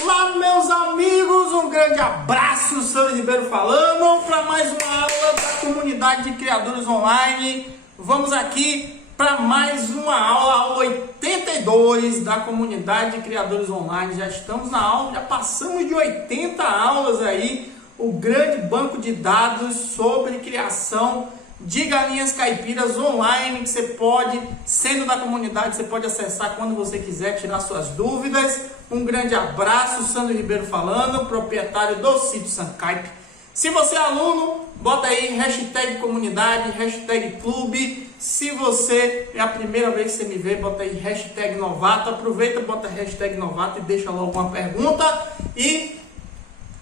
Olá, meus amigos, um grande abraço, Sandro Ribeiro falando para mais uma aula da comunidade de criadores online. Vamos aqui para mais uma aula 82 da comunidade de criadores online. Já estamos na aula, já passamos de 80 aulas aí, o grande banco de dados sobre criação de galinhas caipiras online, que você pode, sendo da comunidade, você pode acessar quando você quiser, tirar suas dúvidas. Um grande abraço, Sandro Ribeiro falando, proprietário do sítio Sancaipe. Se você é aluno, bota aí hashtag comunidade, hashtag clube. Se você é a primeira vez que você me vê, bota aí hashtag novato. Aproveita, bota hashtag novato e deixa lá alguma pergunta. E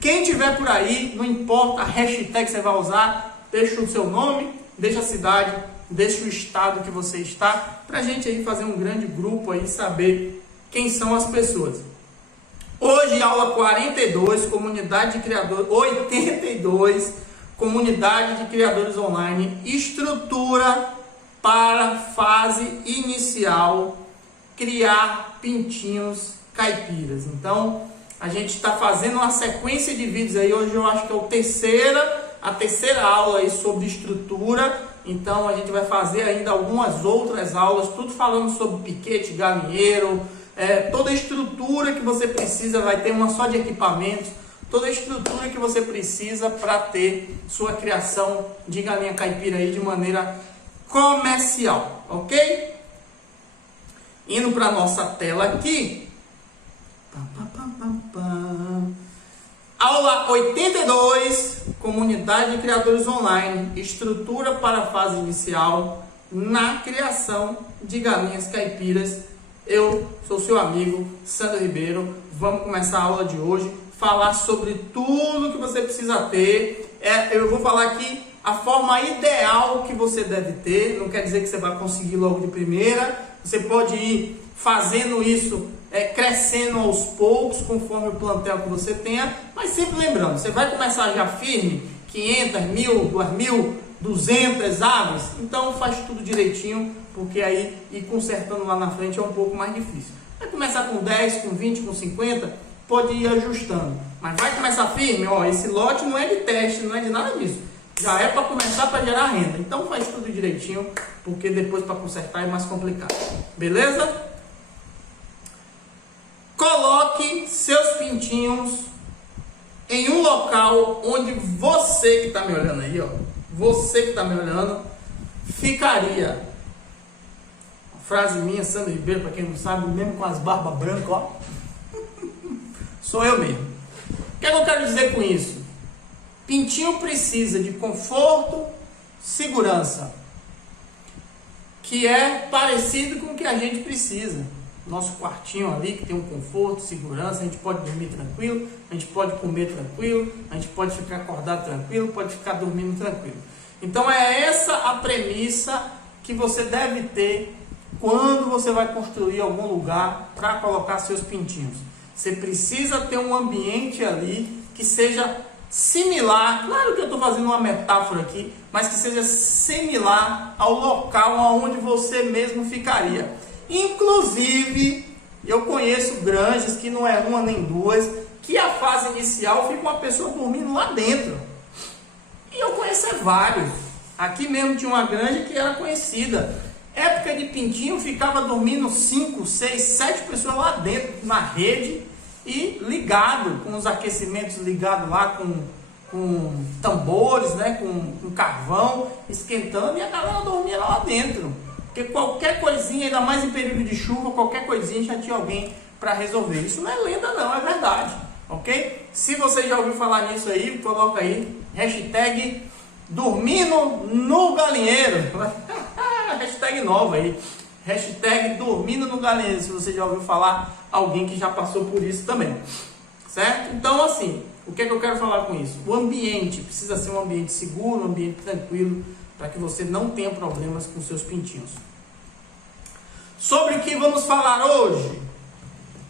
quem tiver por aí, não importa a hashtag que você vai usar, deixa o seu nome, deixa a cidade, deixa o estado que você está, pra gente aí fazer um grande grupo aí, saber quem são as pessoas. Hoje, aula 42, comunidade de criadores, 82, comunidade de criadores online, estrutura para fase inicial, criar pintinhos caipiras. Então, a gente está fazendo uma sequência de vídeos aí, hoje eu acho que é a terceira aula aí sobre estrutura. Então a gente vai fazer ainda algumas outras aulas, tudo falando sobre piquete, galinheiro, toda a estrutura que você precisa, vai ter uma só de equipamentos, toda a estrutura que você precisa para ter sua criação de galinha caipira aí de maneira comercial, ok? Indo para a nossa tela aqui. Aula 82, comunidade de criadores online, estrutura para a fase inicial na criação de galinhas caipiras. Eu sou seu amigo Sandro Ribeiro. Vamos começar a aula de hoje, falar sobre tudo que você precisa ter. Eu vou falar aqui a forma ideal que você deve ter, não quer dizer que você vai conseguir logo de primeira. Você pode ir fazendo isso, crescendo aos poucos, conforme o plantel que você tenha, mas sempre lembrando, você vai começar já firme, 500, 1000, 2000, 200 aves, então faz tudo direitinho, porque aí ir consertando lá na frente é um pouco mais difícil. Vai começar com 10, com 20, com 50, pode ir ajustando, mas vai começar firme, ó, esse lote não é de teste, não é de nada disso, já é para começar para gerar renda, então faz tudo direitinho, porque depois para consertar é mais complicado, beleza? Coloque seus pintinhos em um local onde você que está me olhando aí, ó, você que está me olhando, ficaria. Uma frase minha, Sandro Ribeiro, para quem não sabe, mesmo com as barbas brancas, ó, sou eu mesmo. O que é que eu quero dizer com isso? Pintinho precisa de conforto, segurança, que é parecido com o que a gente precisa. Nosso quartinho ali, que tem um conforto, segurança, a gente pode dormir tranquilo, a gente pode comer tranquilo, a gente pode ficar acordado tranquilo, pode ficar dormindo tranquilo. Então é essa a premissa que você deve ter quando você vai construir algum lugar para colocar seus pintinhos. Você precisa ter um ambiente ali que seja similar, claro que eu estou fazendo uma metáfora aqui, mas que seja similar ao local onde você mesmo ficaria. Inclusive, eu conheço granjas que não é uma nem duas, que a fase inicial fica uma pessoa dormindo lá dentro. E eu conheço vários. Aqui mesmo tinha uma granja que era conhecida. Época de pintinho, ficava dormindo 5, 6, 7 pessoas lá dentro, na rede, e ligado, com os aquecimentos ligados lá com tambores, né, com carvão, esquentando, e a galera dormia lá dentro. Porque qualquer coisinha, ainda mais em período de chuva, qualquer coisinha já tinha alguém para resolver. Isso não é lenda não, é verdade, ok? Se você já ouviu falar nisso aí, coloca aí, hashtag dormindo no galinheiro. Hashtag nova aí, hashtag dormindo no galinheiro, se você já ouviu falar, alguém que já passou por isso também, certo? Então assim, o que é que eu quero falar com isso? O ambiente precisa ser um ambiente seguro, um ambiente tranquilo, para que você não tenha problemas com seus pintinhos. Sobre o que vamos falar hoje?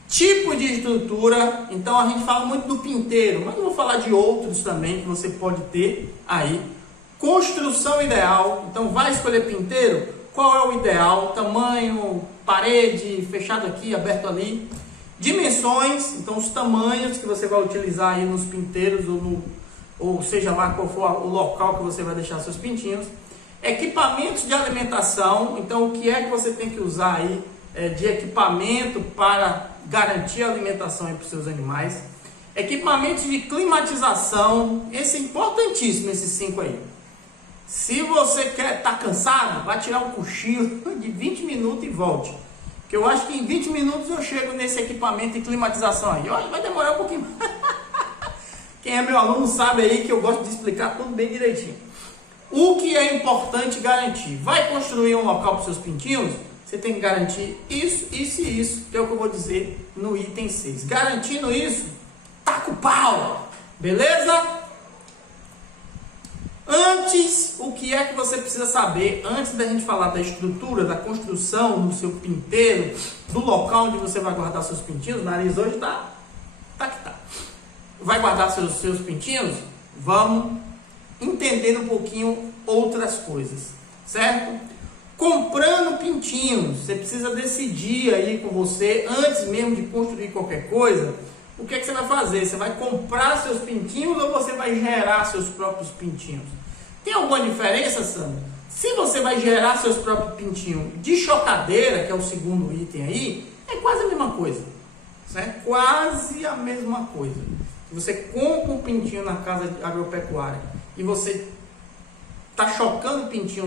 Tipo de estrutura. Então a gente fala muito do pinteiro, mas eu vou falar de outros também que você pode ter aí. Construção ideal. Então vai escolher pinteiro? qual é o ideal, tamanho, parede, fechado aqui, aberto ali, dimensões, então os tamanhos que você vai utilizar aí nos pinteiros ou seja lá qual for o local que você vai deixar seus pintinhos, equipamentos de alimentação, então o que é que você tem que usar aí de equipamento para garantir a alimentação para os seus animais, equipamentos de climatização, esse é importantíssimo, esses 5 aí. Se você tá cansado, vai tirar um cochilo de 20 minutos e volte. Que eu acho que em 20 minutos eu chego nesse equipamento de climatização aí. Olha, vai demorar um pouquinho. Quem é meu aluno sabe aí que eu gosto de explicar tudo bem direitinho. O que é importante garantir? Vai construir um local para os seus pintinhos? Você tem que garantir isso, isso e isso, que é o que eu vou dizer no item 6. Garantindo isso, taca o pau! Beleza? Antes, o que é que você precisa saber, antes da gente falar da estrutura, da construção do seu pinteiro, do local onde você vai guardar seus pintinhos, o nariz hoje tá que tá. Vai guardar seus pintinhos? Vamos entender um pouquinho outras coisas, certo? Comprando pintinhos, você precisa decidir aí com você, antes mesmo de construir qualquer coisa, o que é que você vai fazer? Você vai comprar seus pintinhos ou você vai gerar seus próprios pintinhos? Tem alguma diferença, Sandro? Se você vai gerar seus próprios pintinhos de chocadeira, que é o segundo item aí, é quase a mesma coisa. Certo? Quase a mesma coisa. Se você compra um pintinho na casa agropecuária e você está chocando pintinho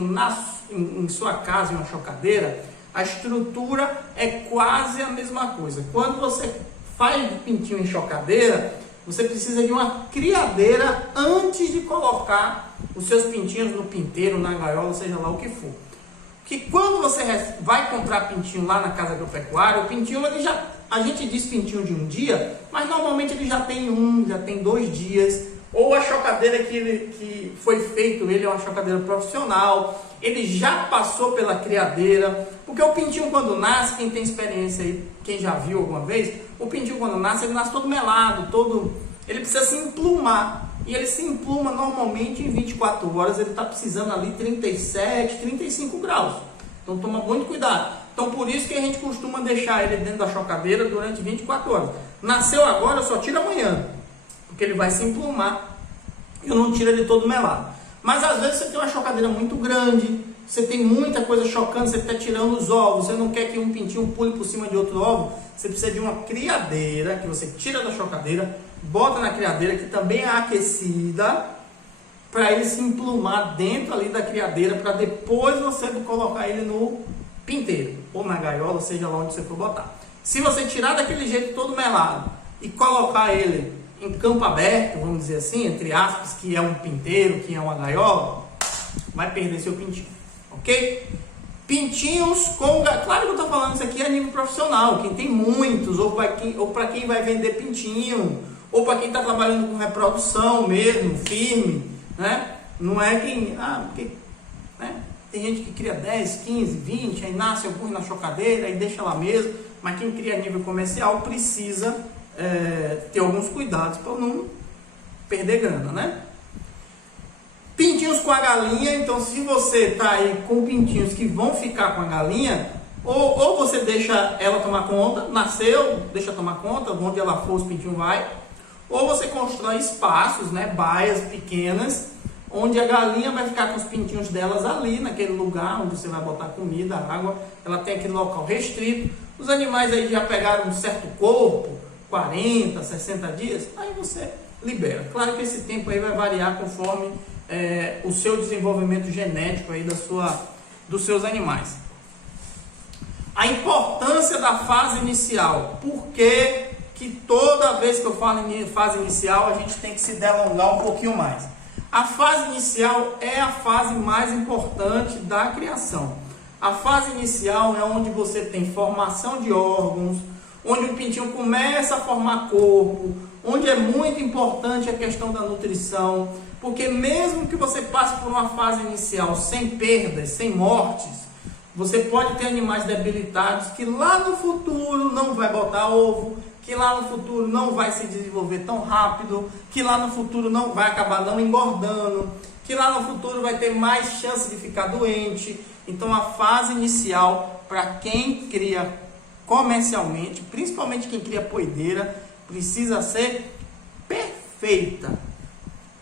em sua casa, em uma chocadeira, a estrutura é quase a mesma coisa. Quando você faz de pintinho em chocadeira, você precisa de uma criadeira antes de colocar os seus pintinhos no pinteiro, na gaiola, seja lá o que for. Que quando você vai comprar pintinho lá na casa agropecuária, o pintinho, a gente diz pintinho de um dia, mas normalmente ele já tem 2 dias, ou a chocadeira que foi feito, ele é uma chocadeira profissional, ele já passou pela criadeira, porque o pintinho quando nasce, quem tem experiência aí, quem já viu alguma vez, o pintinho quando nasce, ele nasce todo melado, ele precisa se emplumar, e ele se empluma normalmente em 24 horas, ele está precisando ali 37, 35 graus, então toma muito cuidado. Então por isso que a gente costuma deixar ele dentro da chocadeira durante 24 horas. Nasceu agora, eu só tiro amanhã, porque ele vai se emplumar, eu não tiro ele todo melado. Mas às vezes você tem uma chocadeira muito grande, você tem muita coisa chocando, você está tirando os ovos, você não quer que um pintinho pule por cima de outro ovo, você precisa de uma criadeira, que você tira da chocadeira, bota na criadeira, que também é aquecida, para ele se emplumar dentro ali da criadeira, para depois você colocar ele no pinteiro, ou na gaiola, seja lá onde você for botar. Se você tirar daquele jeito todo melado, e colocar ele em campo aberto, vamos dizer assim, entre aspas, que é um pinteiro, que é uma gaiola, vai perder seu pintinho, ok? Pintinhos com... Claro que eu estou falando isso aqui a nível profissional, quem tem muitos, ou para quem vai vender pintinho, ou para quem está trabalhando com reprodução mesmo, firme, né? Não é quem... porque, né? Tem gente que cria 10, 15, 20, aí nasce alguns na chocadeira e deixa lá mesmo, mas quem cria a nível comercial precisa ter alguns cuidados para não perder grana, né? Pintinhos com a galinha, então se você está aí com pintinhos que vão ficar com a galinha, ou você deixa ela tomar conta, nasceu, deixa tomar conta, onde ela for os pintinhos vai, ou você constrói espaços, né, baias pequenas, onde a galinha vai ficar com os pintinhos delas ali, naquele lugar onde você vai botar comida, água, ela tem aquele local restrito, os animais aí já pegaram um certo corpo, 40, 60 dias, aí você libera. Claro que esse tempo aí vai variar conforme o seu desenvolvimento genético aí dos seus animais. A importância da fase inicial. Por que toda vez que eu falo em fase inicial, a gente tem que se delongar um pouquinho mais? A fase inicial é a fase mais importante da criação. A fase inicial é onde você tem formação de órgãos, onde o pintinho começa a formar corpo, onde é muito importante a questão da nutrição, porque mesmo que você passe por uma fase inicial sem perdas, sem mortes, você pode ter animais debilitados que lá no futuro não vai botar ovo, que lá no futuro não vai se desenvolver tão rápido, que lá no futuro não vai acabar não engordando, que lá no futuro vai ter mais chance de ficar doente, Então a fase inicial para quem cria comercialmente, principalmente quem cria poideira, precisa ser perfeita.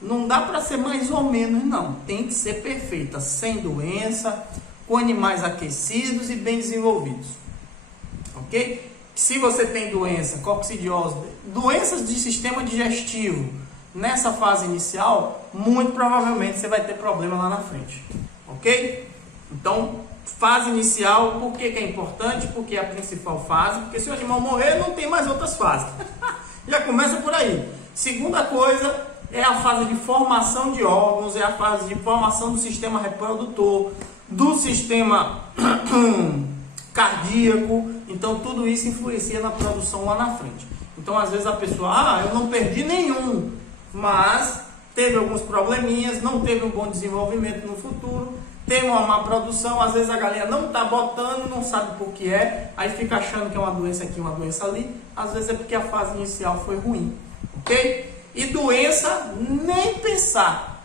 Não dá para ser mais ou menos, não. Tem que ser perfeita, sem doença, com animais aquecidos e bem desenvolvidos. Ok? Se você tem doença, coccidiose, doenças de sistema digestivo, nessa fase inicial, muito provavelmente você vai ter problema lá na frente. Ok? Então, fase inicial, por que é importante? Porque é a principal fase, porque se o animal morrer, não tem mais outras fases. Já começa por aí. Segunda coisa é a fase de formação de órgãos, é a fase de formação do sistema reprodutor, do sistema cardíaco. Então tudo isso influencia na produção lá na frente. Então às vezes a pessoa, eu não perdi nenhum, mas teve alguns probleminhas, não teve um bom desenvolvimento no futuro, teve uma má produção, às vezes a galinha não está botando, não sabe por que é, aí fica achando que é uma doença aqui, uma doença ali, às vezes é porque a fase inicial foi ruim, ok? E doença, nem pensar,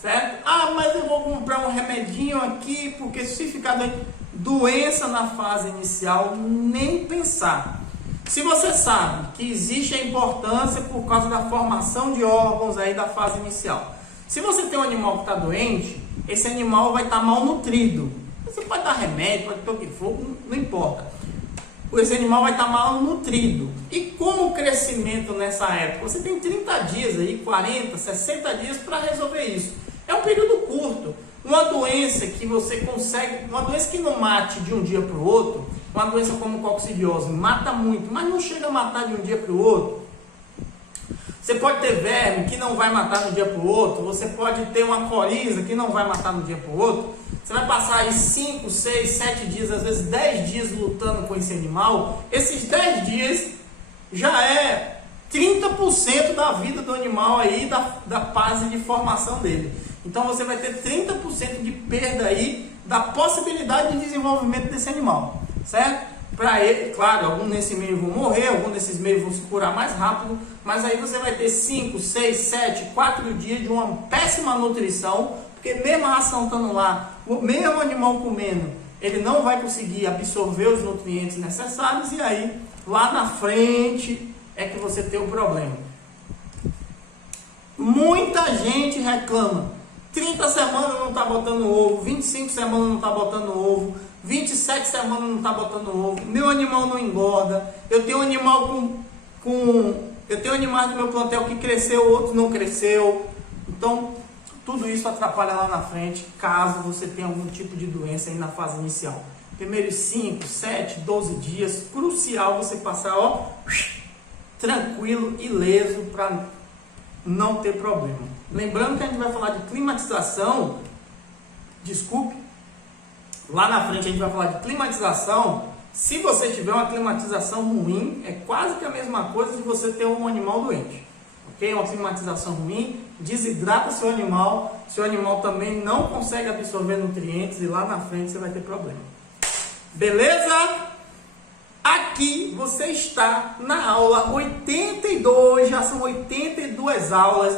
certo? Mas eu vou comprar um remedinho aqui, porque se ficar doença na fase inicial, nem pensar. Se você sabe que existe a importância por causa da formação de órgãos aí da fase inicial. Se você tem um animal que está doente, esse animal vai estar mal nutrido. Você pode dar remédio, pode ter o que for, não importa. Esse animal vai estar mal nutrido. E como o crescimento nessa época? Você tem 30 dias aí, 40, 60 dias para resolver isso. É um período curto. Uma doença que você consegue, uma doença que não mate de um dia para o outro, uma doença como coccidiose, mata muito, mas não chega a matar de um dia para o outro. Você pode ter verme que não vai matar de um dia para o outro, você pode ter uma coriza que não vai matar de um dia para o outro. Você vai passar aí 5, 6, 7 dias, às vezes 10 dias lutando com esse animal. Esses 10 dias já é 30% da vida do animal aí, da fase de formação dele. Então você vai ter 30% de perda aí da possibilidade de desenvolvimento desse animal, certo? Para ele, claro, alguns nesse meio vão morrer, alguns nesses meios vão se curar mais rápido, mas aí você vai ter 5, 6, 7, 4 dias de uma péssima nutrição, porque mesmo a ração estando lá, mesmo o animal comendo, ele não vai conseguir absorver os nutrientes necessários e aí lá na frente é que você tem o problema. Muita gente reclama, 30 semanas não está botando ovo, 25 semanas não está botando ovo, 27 semanas não está botando ovo, meu animal não engorda, eu tenho animal eu tenho animais do meu plantel que cresceu, outros não cresceu. Então, tudo isso atrapalha lá na frente, caso você tenha algum tipo de doença aí na fase inicial. Primeiros 5, 7, 12 dias, crucial você passar, tranquilo, ileso, para não ter problema. Lembrando que a gente vai falar de climatização, lá na frente a gente vai falar de climatização. Se você tiver uma climatização ruim, é quase que a mesma coisa de você ter um animal doente. Ok? Uma climatização ruim desidrata seu animal também não consegue absorver nutrientes e lá na frente você vai ter problema. Beleza? Aqui você está na aula 82, já são 82 aulas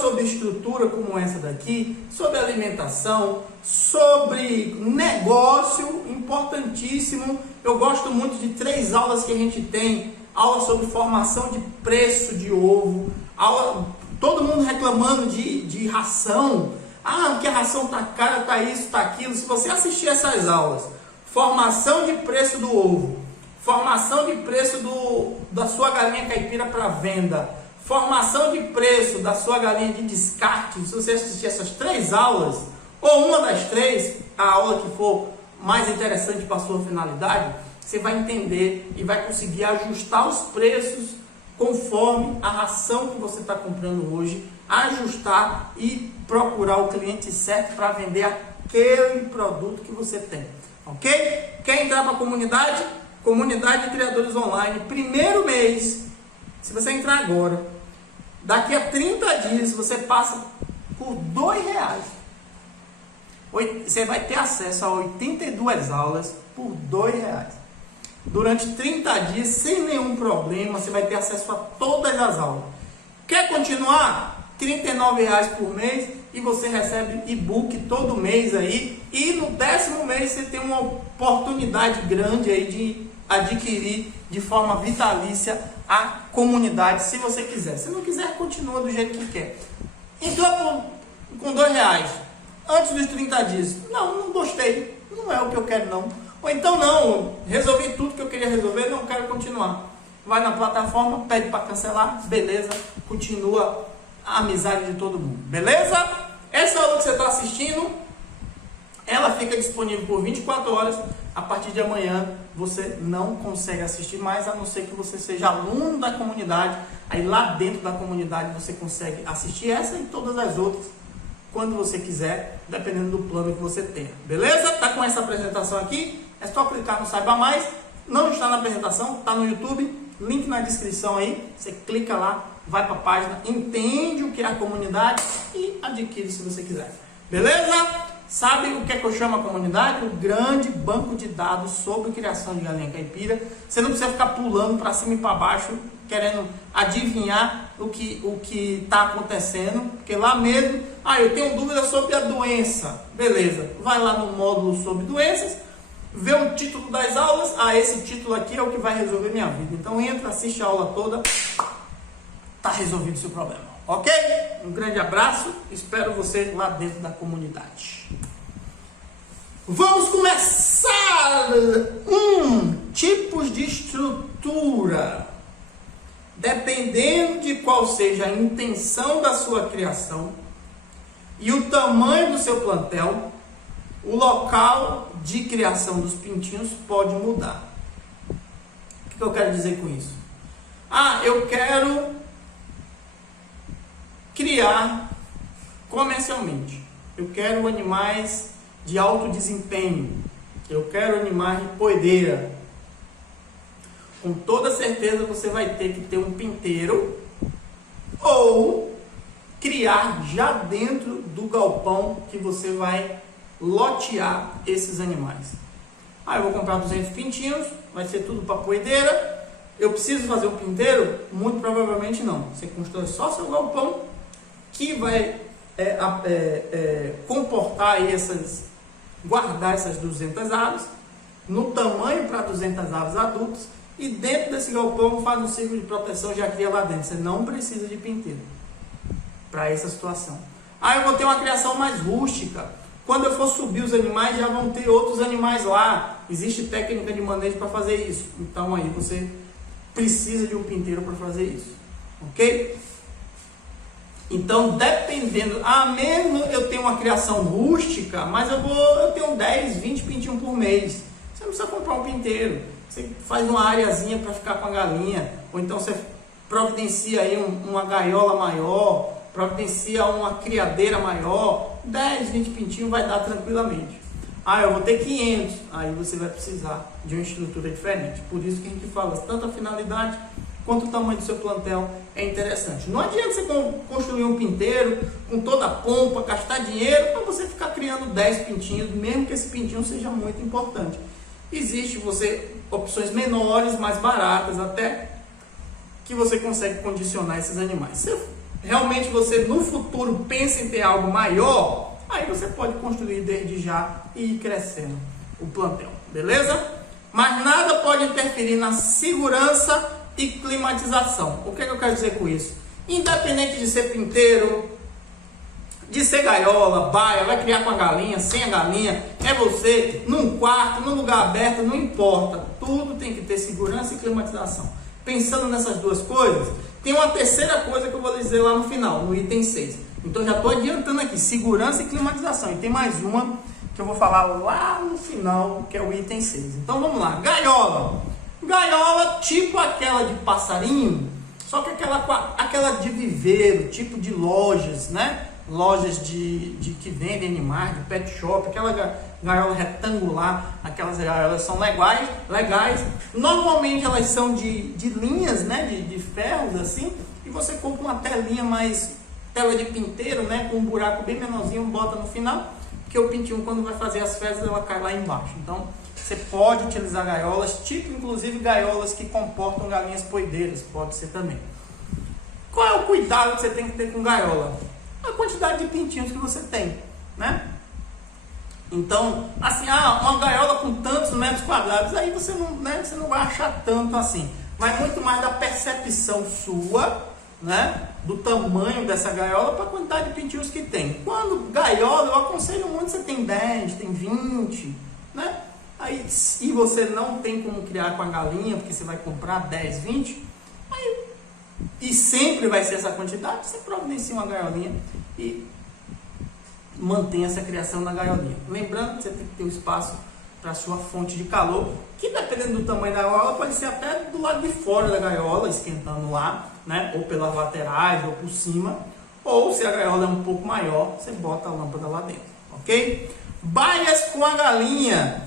sobre estrutura como essa daqui, sobre alimentação, sobre negócio, importantíssimo. Eu gosto muito de 3 aulas que a gente tem, aula sobre formação de preço de ovo, todo mundo reclamando de ração, porque a ração tá cara, tá isso, tá aquilo. Se você assistir essas aulas, formação de preço do ovo, formação de preço da sua galinha caipira para venda, formação de preço da sua galinha de descarte, se você assistir essas 3 aulas, ou uma das 3, a aula que for mais interessante para a sua finalidade, você vai entender e vai conseguir ajustar os preços conforme a ração que você está comprando hoje, ajustar e procurar o cliente certo para vender aquele produto que você tem, ok? Quer entrar para a comunidade? Comunidade de Criadores Online, primeiro mês, se você entrar agora, daqui a 30 dias você passa por R$2. Você vai ter acesso a 82 aulas por R$2. Durante 30 dias, sem nenhum problema, você vai ter acesso a todas as aulas. Quer continuar? R$39 por mês. e você recebe e-book todo mês aí, e no 10º mês você tem uma oportunidade grande aí de adquirir de forma vitalícia a comunidade, se você quiser. Se não quiser, continua do jeito que quer. Entrou com R$2 antes dos 30 dias. Não gostei, não é o que eu quero não. Ou então não, resolvi tudo que eu queria resolver, não quero continuar. Vai na plataforma, pede para cancelar, beleza, continua a amizade de todo mundo, beleza? Essa aula que você está assistindo, ela fica disponível por 24 horas. A partir de amanhã você não consegue assistir mais, a não ser que você seja aluno da comunidade. Aí lá dentro da comunidade você consegue assistir essa e todas as outras quando você quiser, dependendo do plano que você tenha, beleza? Tá com essa apresentação aqui, é só clicar no Saiba Mais. Não está na apresentação, está no YouTube, link na descrição aí, você clica lá, vai para a página, entende o que é a comunidade e adquire se você quiser, beleza? Sabe o que é que eu chamo a comunidade? O grande banco de dados sobre criação de galinha caipira. Você não precisa ficar pulando para cima e para baixo, querendo adivinhar o que está acontecendo, porque lá mesmo, eu tenho dúvida sobre a doença, beleza, vai lá no módulo sobre doenças, vê o título das aulas, esse título aqui é o que vai resolver minha vida, então entra, assiste a aula toda, tá resolvido o seu problema, ok? Um grande abraço, espero você lá dentro da comunidade. Vamos começar! Tipos de estrutura. Dependendo de qual seja a intenção da sua criação e o tamanho do seu plantel, o local de criação dos pintinhos pode mudar. O que eu quero dizer com isso? Eu quero criar comercialmente. Eu quero animais de alto desempenho. Eu quero animais de poedeira. Com toda certeza você vai ter que ter um pinteiro ou criar já dentro do galpão que você vai lotear esses animais. Eu vou comprar 200 pintinhos, vai ser tudo para poedeira. Eu preciso fazer um pinteiro? Muito provavelmente não. Você constrói só seu galpão que vai comportar aí guardar essas 200 aves no tamanho para 200 aves adultas. E dentro desse galpão faz um círculo de proteção, já cria lá dentro. Você não precisa de pinteiro para essa situação. Eu vou ter uma criação mais rústica. Quando eu for subir os animais, já vão ter outros animais lá. Existe técnica de manejo para fazer isso. Então aí você precisa de um pinteiro para fazer isso. Ok? Então, dependendo... mesmo eu tenho uma criação rústica, mas eu tenho 10, 20 pintinhos por mês. Você não precisa comprar um pinteiro. Você faz uma areazinha para ficar com a galinha, ou então você providencia aí uma gaiola maior, providencia uma criadeira maior, 10, 20 pintinhos vai dar tranquilamente. Eu vou ter 500, aí você vai precisar de uma estrutura diferente. Por isso que a gente fala, tanto a finalidade quanto o tamanho do seu plantel é interessante. Não adianta você construir um pinteiro com toda a pompa, gastar dinheiro para você ficar criando 10 pintinhos, mesmo que esse pintinho seja muito importante. Existe opções menores, mais baratas até, que você consegue condicionar esses animais. Se realmente você no futuro pensa em ter algo maior, aí você pode construir desde já e ir crescendo o plantel, beleza? Mas nada pode interferir na segurança e climatização. O que eu quero dizer com isso? Independente de ser pinteiro, de ser gaiola, baia, vai criar com a galinha, sem a galinha, é você, num quarto, num lugar aberto, não importa. Tudo tem que ter segurança e climatização. Pensando nessas duas coisas, tem uma terceira coisa que eu vou dizer lá no final, no item 6. Então já estou adiantando aqui, segurança e climatização. E tem mais uma que eu vou falar lá no final, que é o item 6. Então vamos lá, gaiola. Gaiola tipo aquela de passarinho, só que aquela de viveiro, tipo de lojas, né? Lojas que vendem animais, de pet shop, aquela gaiola retangular, aquelas gaiolas são legais. Normalmente elas são de linhas, né? De ferros assim, e você compra uma tela de pinteiro, né? Com um buraco bem menorzinho, bota no final, porque o pintinho quando vai fazer as fezes ela cai lá embaixo. Então você pode utilizar gaiolas, tipo inclusive gaiolas que comportam galinhas poedeiras, pode ser também. Qual é o cuidado que você tem que ter com gaiola? a quantidade de pintinhos que você tem, né? Então, assim, uma gaiola com tantos metros quadrados, aí você não, né, você não vai achar tanto assim. Vai muito mais da percepção sua, né, do tamanho dessa gaiola para a quantidade de pintinhos que tem. Quando gaiola, eu aconselho muito, você tem 10, tem 20, né? Aí, se você não tem como criar com a galinha, porque você vai comprar 10, 20, aí, e sempre vai ser essa quantidade, você providencia uma gaiolinha e mantém essa criação na gaiolinha. Lembrando que você tem que ter um espaço para sua fonte de calor, que dependendo do tamanho da gaiola, pode ser até do lado de fora da gaiola, esquentando lá, né? Ou pelas laterais, ou por cima. Ou se a gaiola é um pouco maior, você bota a lâmpada lá dentro, ok? Baias com a galinha.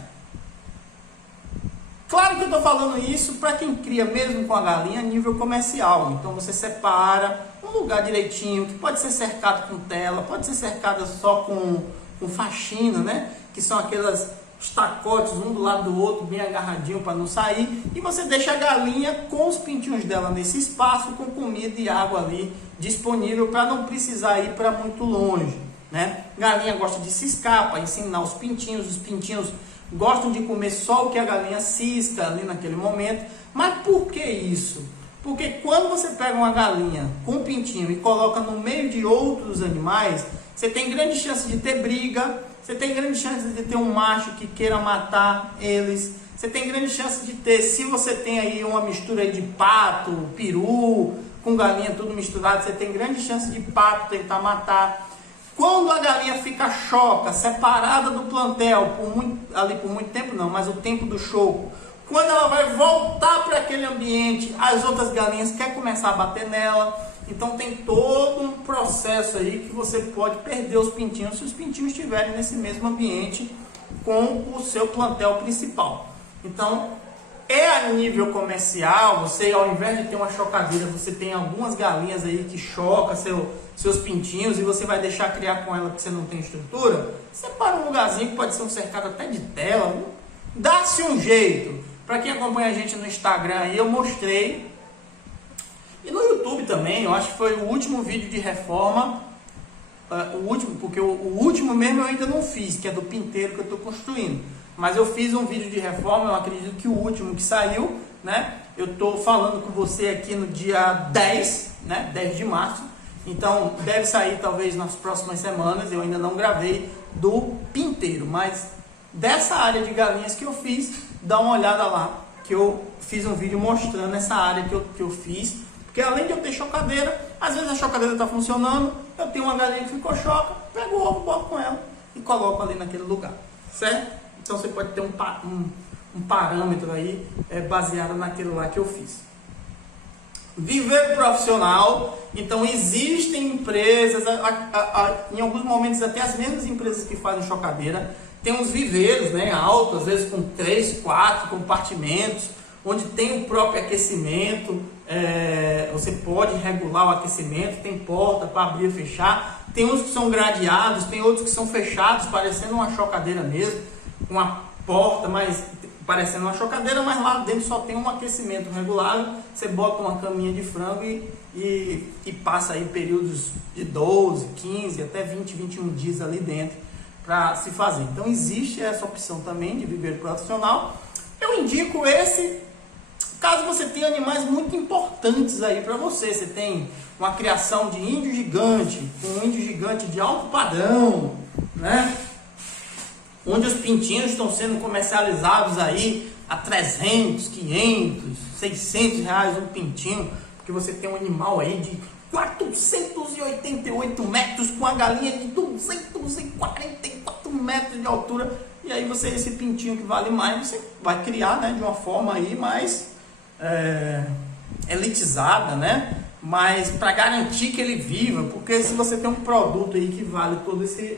Claro que eu estou falando isso para quem cria mesmo com a galinha a nível comercial. Então você separa um lugar direitinho, que pode ser cercado com tela, pode ser cercado só com faxina, né? Que são aquelas tacotes um do lado do outro, bem agarradinho para não sair. E você deixa a galinha com os pintinhos dela nesse espaço, com comida e água ali disponível para não precisar ir para muito longe, né? Galinha gosta de ciscar para ensinar os pintinhos gostam de comer só o que a galinha cisca ali naquele momento. Mas por que isso? Porque quando você pega uma galinha com um pintinho e coloca no meio de outros animais, você tem grande chance de ter briga, você tem grande chance de ter um macho que queira matar eles, você tem grande chance de ter, se você tem aí uma mistura aí de pato, peru, com galinha tudo misturado, você tem grande chance de pato tentar matar. Quando a galinha fica choca, separada do plantel, por muito tempo não, mas o tempo do choco, quando ela vai voltar para aquele ambiente, as outras galinhas querem começar a bater nela. Então tem todo um processo aí que você pode perder os pintinhos se os pintinhos estiverem nesse mesmo ambiente com o seu plantel principal. Então, a nível comercial, você ao invés de ter uma chocadeira, você tem algumas galinhas aí que chocam seus pintinhos e você vai deixar criar com ela porque você não tem estrutura, separa um lugarzinho que pode ser um cercado até de tela, dá-se um jeito. Para quem acompanha a gente no Instagram aí, eu mostrei, e no YouTube também, eu acho que foi o último vídeo de reforma, porque o último mesmo eu ainda não fiz, que é do pinteiro que eu estou construindo. Mas eu fiz um vídeo de reforma, eu acredito que o último que saiu, né? Eu estou falando com você aqui no dia 10, né? 10 de março. Então, deve sair talvez nas próximas semanas, eu ainda não gravei do pinteiro. Mas dessa área de galinhas que eu fiz, dá uma olhada lá, que eu fiz um vídeo mostrando essa área que eu fiz. Porque além de eu ter chocadeira, às vezes a chocadeira está funcionando, eu tenho uma galinha que ficou choca, pego o ovo, boto com ela e coloco ali naquele lugar, certo? Então você pode ter um parâmetro aí baseado naquilo lá que eu fiz. Viver profissional. Então existem empresas, em alguns momentos até as mesmas empresas que fazem chocadeira, tem uns viveiros, né, altos, às vezes com 3, 4 compartimentos, onde tem o próprio aquecimento, você pode regular o aquecimento, tem porta para abrir e fechar, tem uns que são gradeados, tem outros que são fechados, parecendo uma chocadeira mesmo, com uma porta, mas parecendo uma chocadeira, mas lá dentro só tem um aquecimento regular. Você bota uma caminha de frango e passa aí períodos de 12, 15, até 20, 21 dias ali dentro para se fazer. Então existe essa opção também de viveiro profissional. Eu indico esse, caso você tenha animais muito importantes aí para você. Você tem uma criação de índio gigante, um índio gigante de alto padrão, né? Onde os pintinhos estão sendo comercializados aí a 300, 500, 600 reais um pintinho, porque você tem um animal aí de 488 metros com a galinha de 244 metros de altura, e aí você, esse pintinho que vale mais, você vai criar, né, de uma forma aí mais elitizada, né, mas para garantir que ele viva, porque se você tem um produto aí que vale todo esse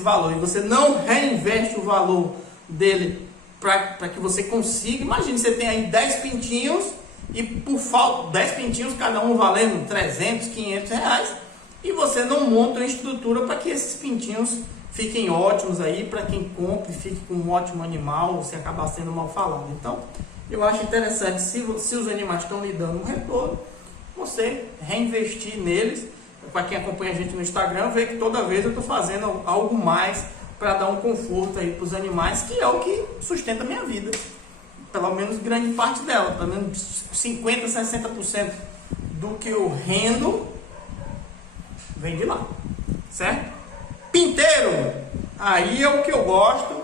valor e você não reinveste o valor dele para que você consiga, imagine, você tem aí 10 pintinhos e por falta 10 pintinhos, cada um valendo 300, 500 reais, e você não monta uma estrutura para que esses pintinhos fiquem ótimos aí, para quem compra e fique com um ótimo animal, você acabar sendo mal falado. Então eu acho interessante, se os animais estão lhe dando um retorno, você reinvestir neles. para quem acompanha a gente no Instagram, vê que toda vez eu estou fazendo algo mais para dar um conforto aí para os animais, que é o que sustenta a minha vida. Pelo menos grande parte dela, pelo menos 50%, 60% do que eu rendo vem de lá, certo? Pinteiro, aí é o que eu gosto,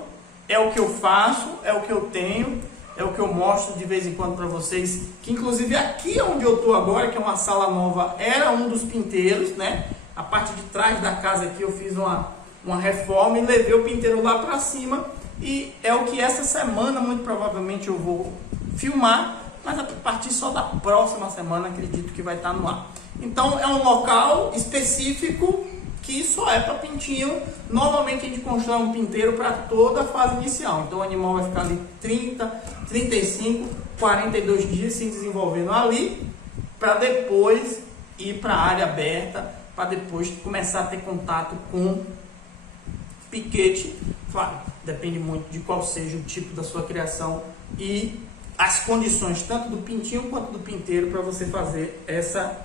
é o que eu faço, é o que eu tenho, é o que eu mostro de vez em quando para vocês, que inclusive aqui onde eu estou agora, que é uma sala nova, era um dos pinteiros, né? A parte de trás da casa aqui eu fiz uma reforma e levei o pinteiro lá para cima, e é o que essa semana muito provavelmente eu vou filmar, mas a partir só da próxima semana acredito que vai estar no ar. Então é um local específico que só é para pintinho. Normalmente a gente constrói um pinteiro para toda a fase inicial, então o animal vai ficar ali 30, 35, 42 dias se desenvolvendo ali, para depois ir para a área aberta, para depois começar a ter contato com piquete. Claro, depende muito de qual seja o tipo da sua criação e as condições tanto do pintinho quanto do pinteiro para você fazer essa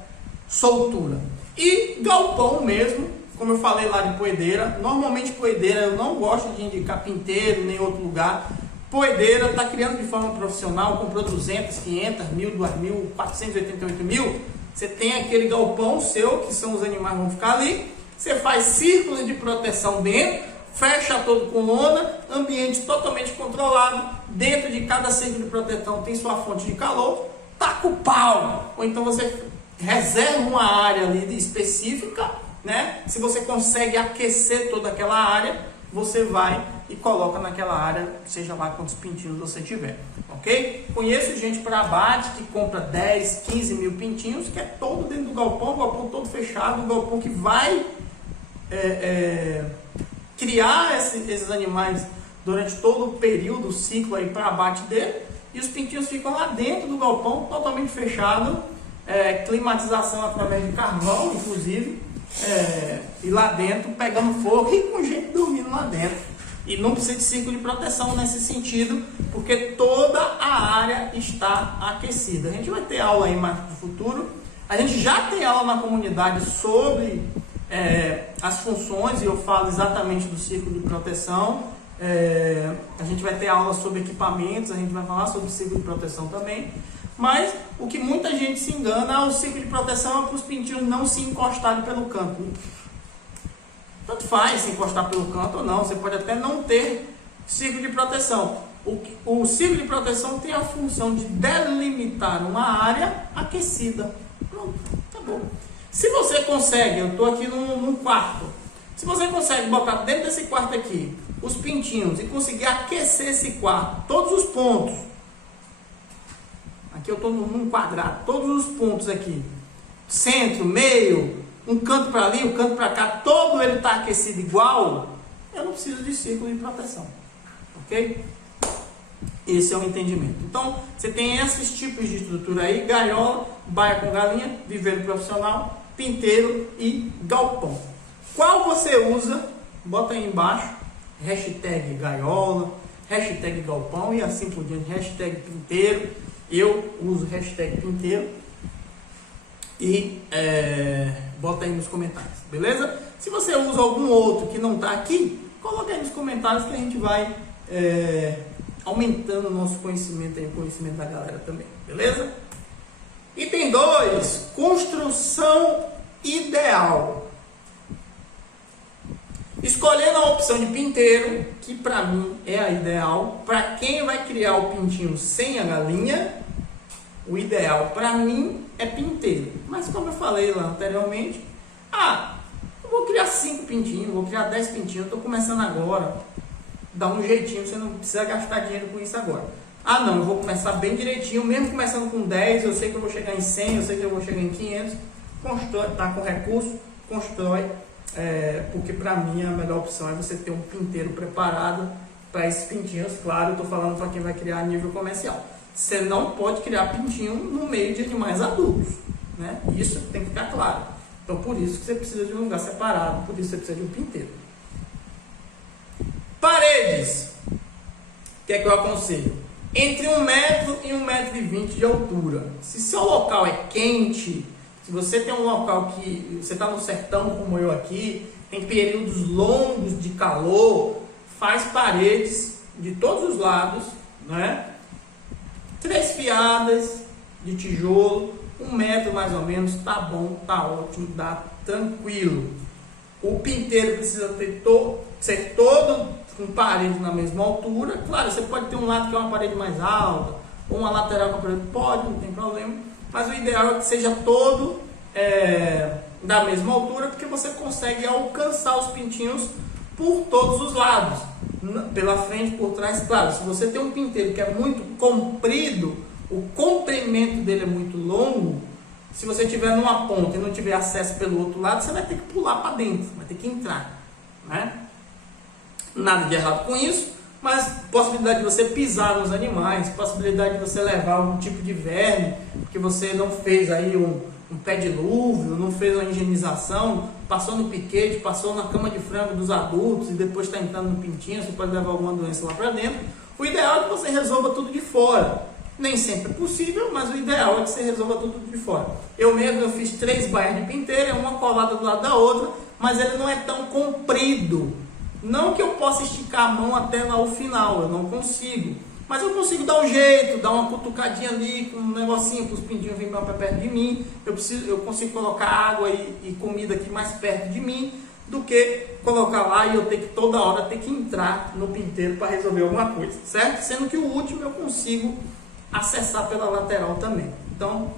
soltura. E galpão mesmo, como eu falei lá de poedeira, normalmente poedeira eu não gosto de indicar pinteiro nem outro lugar. Poedeira está criando de forma profissional, comprou 200, 500, 1.000, 2.000, 488 mil. Você tem aquele galpão seu, que são os animais que vão ficar ali. Você faz círculos de proteção dentro, fecha todo com lona, ambiente totalmente controlado. Dentro de cada círculo de proteção tem sua fonte de calor. Taca o pau! Ou então você reserva uma área ali específica, né? Se você consegue aquecer toda aquela área, você vai e coloca naquela área, seja lá quantos pintinhos você tiver, ok? Conheço gente para abate que compra 10, 15 mil pintinhos, que é todo dentro do galpão, o galpão todo fechado, um galpão que vai criar esses animais durante todo o período, o ciclo aí para abate dele, e os pintinhos ficam lá dentro do galpão, totalmente fechado, climatização através de carvão, inclusive, e lá dentro pegando fogo e com gente dormindo lá dentro. E não precisa de círculo de proteção nesse sentido, porque toda a área está aquecida. A gente vai ter aula aí mais no futuro. A gente já tem aula na comunidade sobre as funções, e eu falo exatamente do círculo de proteção. A gente vai ter aula sobre equipamentos, a gente vai falar sobre o círculo de proteção também. Mas o que muita gente se engana, o círculo de proteção é para os pintinhos não se encostarem pelo canto. Tanto faz se encostar pelo canto ou não, você pode até não ter círculo de proteção. O círculo de proteção tem a função de delimitar uma área aquecida. Pronto, acabou. Se você consegue, eu estou aqui num quarto, se você consegue botar dentro desse quarto aqui os pintinhos e conseguir aquecer esse quarto, todos os pontos, aqui eu estou num quadrado, todos os pontos aqui, centro, meio, um canto para ali, um canto para cá, todo ele está aquecido igual, eu não preciso de círculo de proteção, ok? Esse é o entendimento. Então, você tem esses tipos de estrutura aí: gaiola, baia com galinha, viveiro profissional, pinteiro e galpão. Qual você usa? Bota aí embaixo, hashtag gaiola, hashtag galpão e assim por diante, hashtag pinteiro. Eu uso hashtag pinteiro e bota aí nos comentários, beleza? Se você usa algum outro que não está aqui, coloca aí nos comentários que a gente vai aumentando o nosso conhecimento, aí, o conhecimento da galera também, beleza? Item 2, construção ideal. Escolhendo a opção de pinteiro, que para mim é a ideal, para quem vai criar o pintinho sem a galinha, o ideal para mim é pinteiro. Mas como eu falei lá anteriormente, eu vou criar 5 pintinhos, vou criar 10 pintinhos, eu estou começando agora, dá um jeitinho, você não precisa gastar dinheiro com isso agora. Não, eu vou começar bem direitinho, mesmo começando com 10, eu sei que eu vou chegar em 100, eu sei que eu vou chegar em 500, constrói, tá com recurso, constrói, porque para mim a melhor opção é você ter um pinteiro preparado para esses pintinhos. Claro, eu estou falando para quem vai criar a nível comercial. Você não pode criar pintinho no meio de animais adultos, né? Isso tem que ficar claro. Então, por isso que você precisa de um lugar separado, por isso você precisa de um pinteiro. Paredes. O que é que eu aconselho? Entre 1 metro e 1,20 m de altura. Se seu local é quente, Se você tem um local que você está no sertão como eu aqui, tem períodos longos de calor, faz paredes de todos os lados, né? 3 fiadas de tijolo, 1 metro mais ou menos, tá bom, tá ótimo, dá tranquilo. O pinteiro precisa ser todo com parede na mesma altura. Claro, você pode ter um lado que é uma parede mais alta, ou uma lateral com a parede, pode, não tem problema. Mas o ideal é que seja todo da mesma altura, porque você consegue alcançar os pintinhos por todos os lados, pela frente, por trás. Claro, se você tem um pinteiro que é muito comprido, o comprimento dele é muito longo, se você estiver numa ponta e não tiver acesso pelo outro lado, você vai ter que pular para dentro, vai ter que entrar, né? Nada de errado com isso, mas possibilidade de você pisar nos animais, possibilidade de você levar algum tipo de verme, porque você não fez aí um pé dilúvio, não fez uma higienização, passou no piquete, passou na cama de frango dos adultos e depois está entrando no pintinho, você pode levar alguma doença lá para dentro. O ideal é que você resolva tudo de fora. Nem sempre é possível, mas o ideal é que você resolva tudo de fora. Eu mesmo fiz 3 baias de pinteira, uma colada do lado da outra, mas ele não é tão comprido. Não que eu possa esticar a mão até lá o final, eu não consigo. Mas eu consigo dar um jeito, dar uma cutucadinha ali com um negocinho para os pintinhos virem para perto de mim. Eu consigo colocar água e comida aqui mais perto de mim do que colocar lá e eu ter que toda hora ter que entrar no pinteiro para resolver alguma coisa, certo? Sendo que o último eu consigo acessar pela lateral também. Então,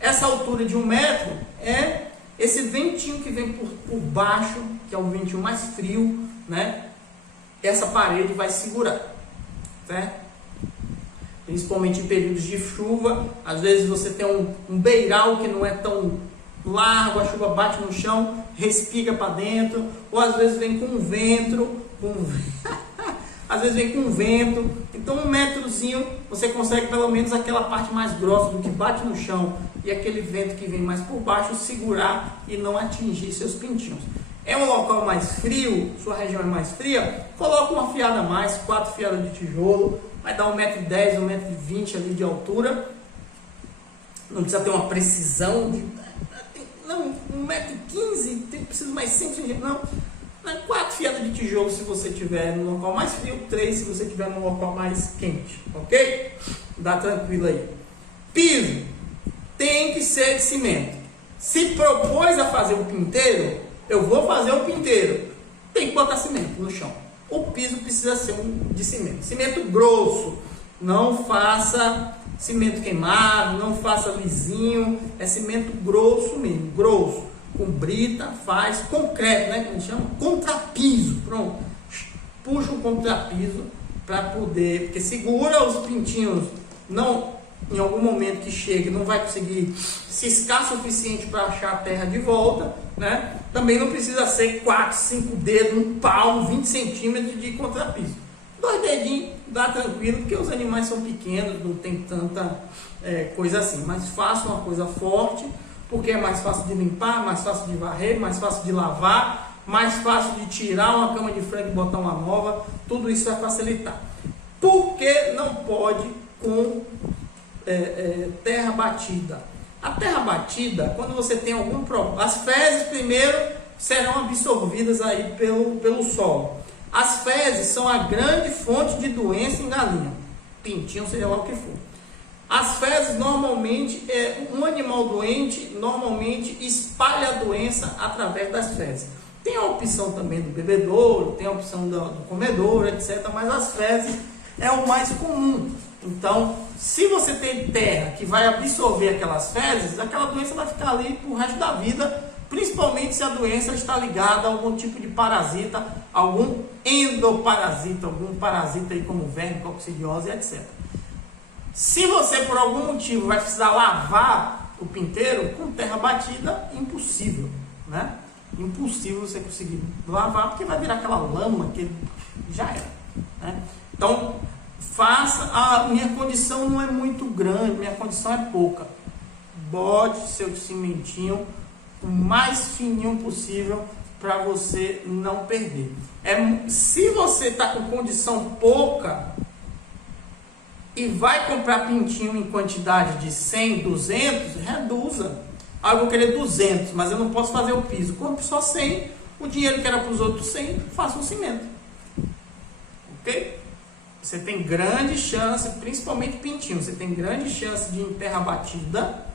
essa altura de 1 metro é esse ventinho que vem por baixo, que é o ventinho mais frio, né? Essa parede vai segurar, certo? Principalmente em períodos de chuva, às vezes você tem um beiral que não é tão largo, a chuva bate no chão, respinga para dentro, ou às vezes vem com vento, às vezes vem com vento. Então 1 metrozinho você consegue pelo menos aquela parte mais grossa do que bate no chão e aquele vento que vem mais por baixo segurar e não atingir seus pintinhos. É um local mais frio, sua região é mais fria, coloca uma fiada a mais, 4 fiadas de tijolo, vai dar 1,10 m, 1,20 m ali de altura. Não precisa ter uma precisão de... Não, 1,15 m, precisa mais 100 cm, não. 4 fiadas de tijolo se você estiver no local mais frio, 3 se você estiver no local mais quente, ok? Dá tranquilo aí. Piso tem que ser de cimento. Se propôs a fazer o pinteiro, eu vou fazer o pinteiro, tem que botar cimento no chão. O piso precisa ser de cimento. Cimento grosso, não faça cimento queimado, não faça lisinho, é cimento grosso mesmo, grosso. Com brita, faz concreto, né? Que a gente chama contrapiso. Pronto. Puxa o contrapiso para poder, porque segura os pintinhos, não, em algum momento que chegue, não vai conseguir ciscar o suficiente para achar a terra de volta, né? Também não precisa ser 4, 5 dedos, um palmo, 20 centímetros de contrapiso. 2 dedinhos, dá tranquilo, porque os animais são pequenos, não tem tanta coisa assim. Mas faça uma coisa forte, porque é mais fácil de limpar, mais fácil de varrer, mais fácil de lavar, mais fácil de tirar uma cama de frango e botar uma nova. Tudo isso vai facilitar. Por que não pode com terra batida? A terra batida, quando você tem algum problema, as fezes primeiro serão absorvidas aí pelo solo. As fezes são a grande fonte de doença em galinha, pintinho, seja lá o que for. As fezes normalmente, um animal doente normalmente espalha a doença através das fezes. Tem a opção também do bebedouro, tem a opção do comedouro, etc. Mas as fezes é o mais comum. Então, se você tem terra que vai absorver aquelas fezes, aquela doença vai ficar ali pro resto da vida, principalmente se a doença está ligada a algum tipo de parasita, algum endoparasita, algum parasita aí como verme, coccidiose, etc. Se você por algum motivo vai precisar lavar o pinteiro com terra batida, impossível, né? Impossível você conseguir lavar, porque vai virar aquela lama que já era, né? Então, a minha condição não é muito grande, minha condição é pouca. Bote seu cimentinho o mais fininho possível para você não perder. Se você está com condição pouca, e vai comprar pintinho em quantidade de 100, 200, reduza. Ah, eu vou querer 200, mas eu não posso fazer o piso. Compre só 100, o dinheiro que era para os outros 100, faça um cimento. Ok? Você tem grande chance, principalmente pintinho, você tem grande chance de em terra batida,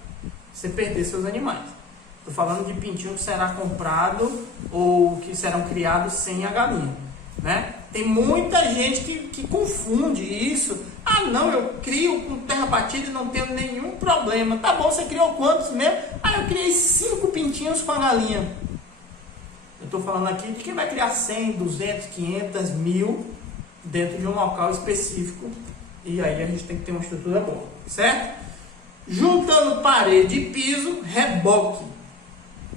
você perder seus animais. Estou falando de pintinho que será comprado ou que serão criados sem a galinha, né? Tem muita gente que confunde isso. Ah, não, eu crio com terra batida e não tenho nenhum problema. Tá bom, você criou quantos mesmo? Ah, eu criei 5 pintinhos com a galinha. Eu estou falando aqui de quem vai criar 100, 200, 500, 1000 dentro de um local específico. E aí a gente tem que ter uma estrutura boa, certo? Juntando parede e piso, reboque.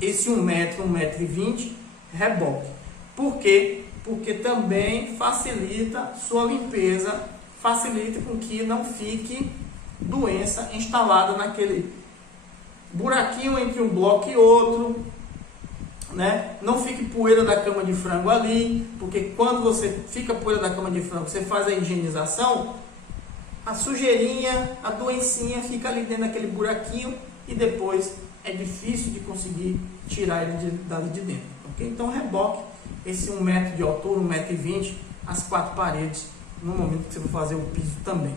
Esse 1 metro, 1,20 m, reboque. Por quê? Porque também facilita sua limpeza, facilita com que não fique doença instalada naquele buraquinho entre um bloco e outro, né? Não fique poeira da cama de frango ali, porque quando você fica poeira da cama de frango, você faz a higienização, a sujeirinha, a doencinha fica ali dentro daquele buraquinho e depois é difícil de conseguir tirar ele de dentro, ok? Então reboque esse 1 metro de altura, 1,20 m, as 4 paredes, no momento que você for fazer o piso também,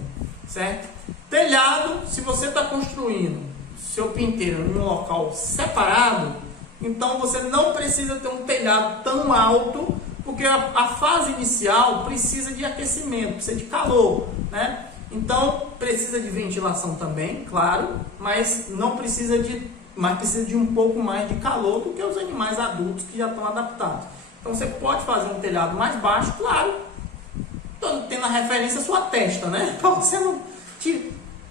certo? Telhado, se você está construindo seu pinteiro em um local separado, então você não precisa ter um telhado tão alto, porque a fase inicial precisa de aquecimento, precisa de calor, né? Então precisa de ventilação também, claro, mas não precisa precisa de um pouco mais de calor do que os animais adultos que já estão adaptados. Então você pode fazer um telhado mais baixo, claro, tendo a referência à sua testa, né? Para você não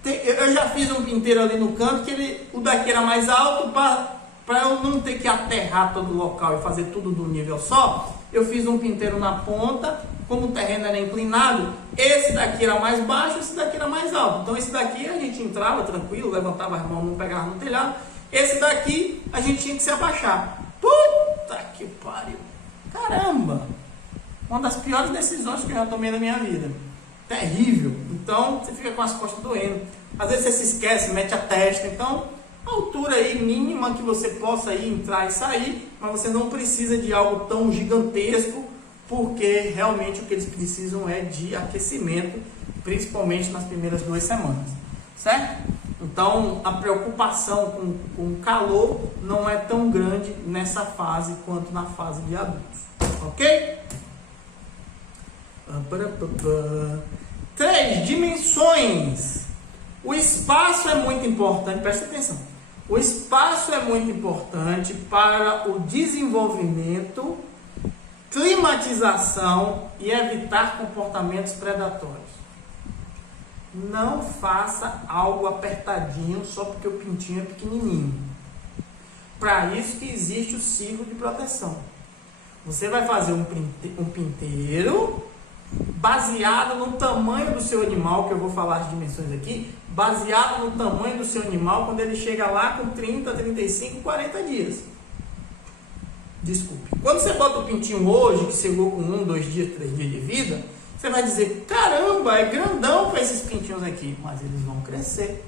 eu já fiz um pinteiro ali no canto que o daqui era mais alto, para eu não ter que aterrar todo o local e fazer tudo do nível só. Eu fiz um pinteiro na ponta, como o terreno era inclinado, esse daqui era mais baixo, esse daqui era mais alto. Então esse daqui a gente entrava tranquilo, levantava as mãos, não pegava no telhado. Esse daqui a gente tinha que se abaixar. Puta que pariu! Caramba! Uma das piores decisões que eu já tomei na minha vida. Terrível. Então você fica com as costas doendo. Às vezes você se esquece, mete a testa. Então a altura aí mínima que você possa ir, entrar e sair, mas você não precisa de algo tão gigantesco, porque realmente o que eles precisam é de aquecimento, principalmente nas primeiras 2 semanas, certo? Então a preocupação com o calor não é tão grande nessa fase quanto na fase de adultos, ok? 3 dimensões. O espaço é muito importante, presta atenção. O espaço é muito importante para o desenvolvimento, climatização e evitar comportamentos predatórios. Não faça algo apertadinho só porque o pintinho é pequenininho. Para isso que existe o ciclo de proteção. Você vai fazer um pinteiro baseado no tamanho do seu animal, que eu vou falar as dimensões aqui, baseado no tamanho do seu animal quando ele chega lá com 30, 35, 40 dias. Desculpe. Quando você bota o pintinho hoje, que chegou com 1, 2 dias, 3 dias de vida, você vai dizer, caramba, é grandão para esses pintinhos aqui, mas eles vão crescer.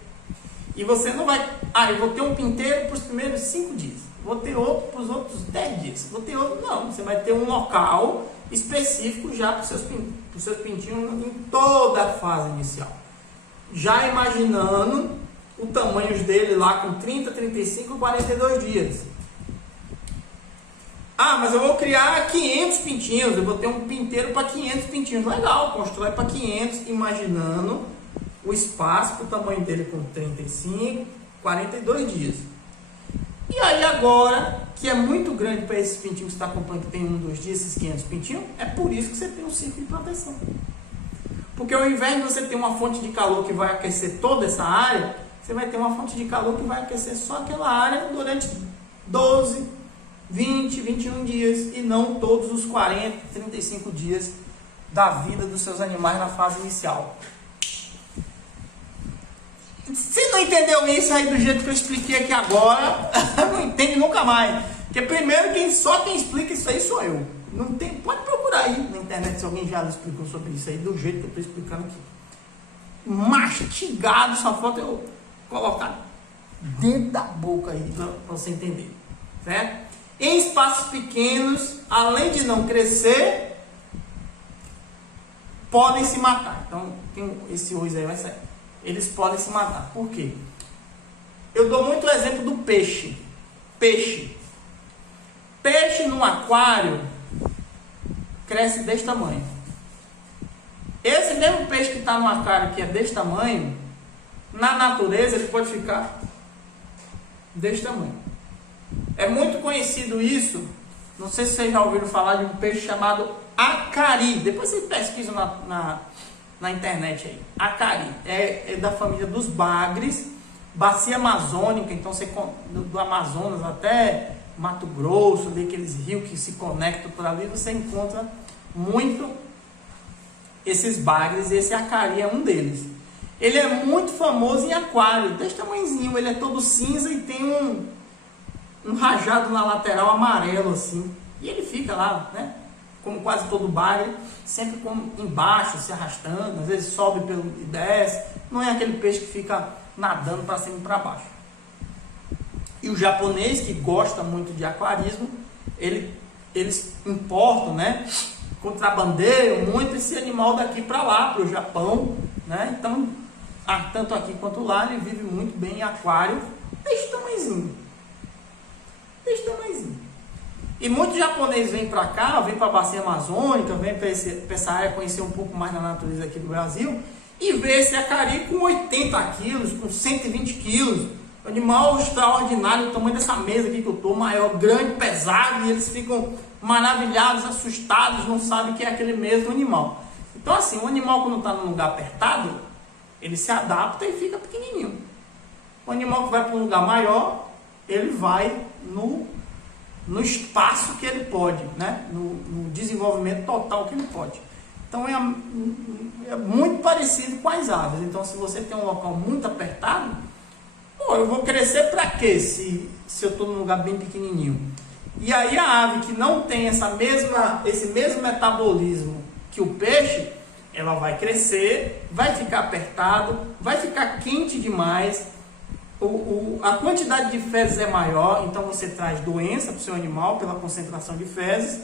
E você não vai, eu vou ter um pinteiro para os primeiros 5 dias, vou ter outro para os outros 10 dias, vou ter outro, não, você vai ter um local específico já para os seus pintinhos em toda a fase inicial. Já imaginando o tamanho dele lá com 30, 35, 42 dias. Mas eu vou criar 500 pintinhos, eu vou ter um pinteiro para 500 pintinhos. Legal, constrói para 500, imaginando o espaço, o tamanho dele com 35, 42 dias. E aí agora, que é muito grande para esses pintinhos que você está comprando, que tem 1, 2 dias, esses 500 pintinhos, é por isso que você tem um ciclo de proteção. Porque ao invés de você ter uma fonte de calor que vai aquecer toda essa área, você vai ter uma fonte de calor que vai aquecer só aquela área durante 12, 20, 21 dias e não todos os 40, 35 dias da vida dos seus animais na fase inicial. Se não entendeu isso aí do jeito que eu expliquei aqui agora, não entende nunca mais. Porque primeiro quem explica isso aí sou eu. Não tem, pode procurar aí na internet se alguém já explicou sobre isso aí do jeito que eu estou explicando aqui. mastigado, só falta eu colocar dentro da boca aí para você entender, certo? Em espaços pequenos, além de não crescer, podem se matar. Então, esse hoje aí vai sair. Eles podem se matar. Por quê? Eu dou muito o exemplo do peixe. Peixe num aquário cresce desse tamanho. Esse mesmo peixe que está no aquário, que é desse tamanho, na natureza ele pode ficar desse tamanho. É muito conhecido isso. Não sei se vocês já ouviram falar de um peixe chamado acari. Depois vocês pesquisam na internet aí. Acari é da família dos bagres, bacia amazônica. Então você do Amazonas até Mato Grosso, ali, aqueles rios que se conectam por ali, você encontra muito esses bagres, e esse acari é um deles. Ele é muito famoso em aquário, desse tamanhozinho, ele é todo cinza e tem um rajado na lateral amarelo assim, e ele fica lá, né, como quase todo bagre, sempre embaixo, se arrastando, às vezes sobe e desce, não é aquele peixe que fica nadando para cima e para baixo. E o japonês, que gosta muito de aquarismo, eles importam, né, contrabandeiam muito esse animal daqui para lá, para o Japão, né? Então, tanto aqui quanto lá, ele vive muito bem em aquário, desse tamanhozinho. E muitos japoneses vêm para cá, vêm para a bacia amazônica, vêm para essa área conhecer um pouco mais da natureza aqui do Brasil, e vê esse acari com 80 quilos, com 120 quilos, animal extraordinário, o tamanho dessa mesa aqui que eu estou, maior, grande, pesado, e eles ficam maravilhados, assustados, não sabem que é aquele mesmo animal. Então assim, o animal quando está num lugar apertado, ele se adapta e fica pequenininho. O animal que vai para um lugar maior, ele vai no espaço que ele pode, né? No desenvolvimento total que ele pode. Então é muito parecido com as aves. Então se você tem um local muito apertado, eu vou crescer para quê se eu estou num lugar bem pequenininho? E aí a ave que não tem esse mesmo metabolismo que o peixe, ela vai crescer, vai ficar apertado, vai ficar quente demais, a quantidade de fezes é maior, então você traz doença para o seu animal pela concentração de fezes,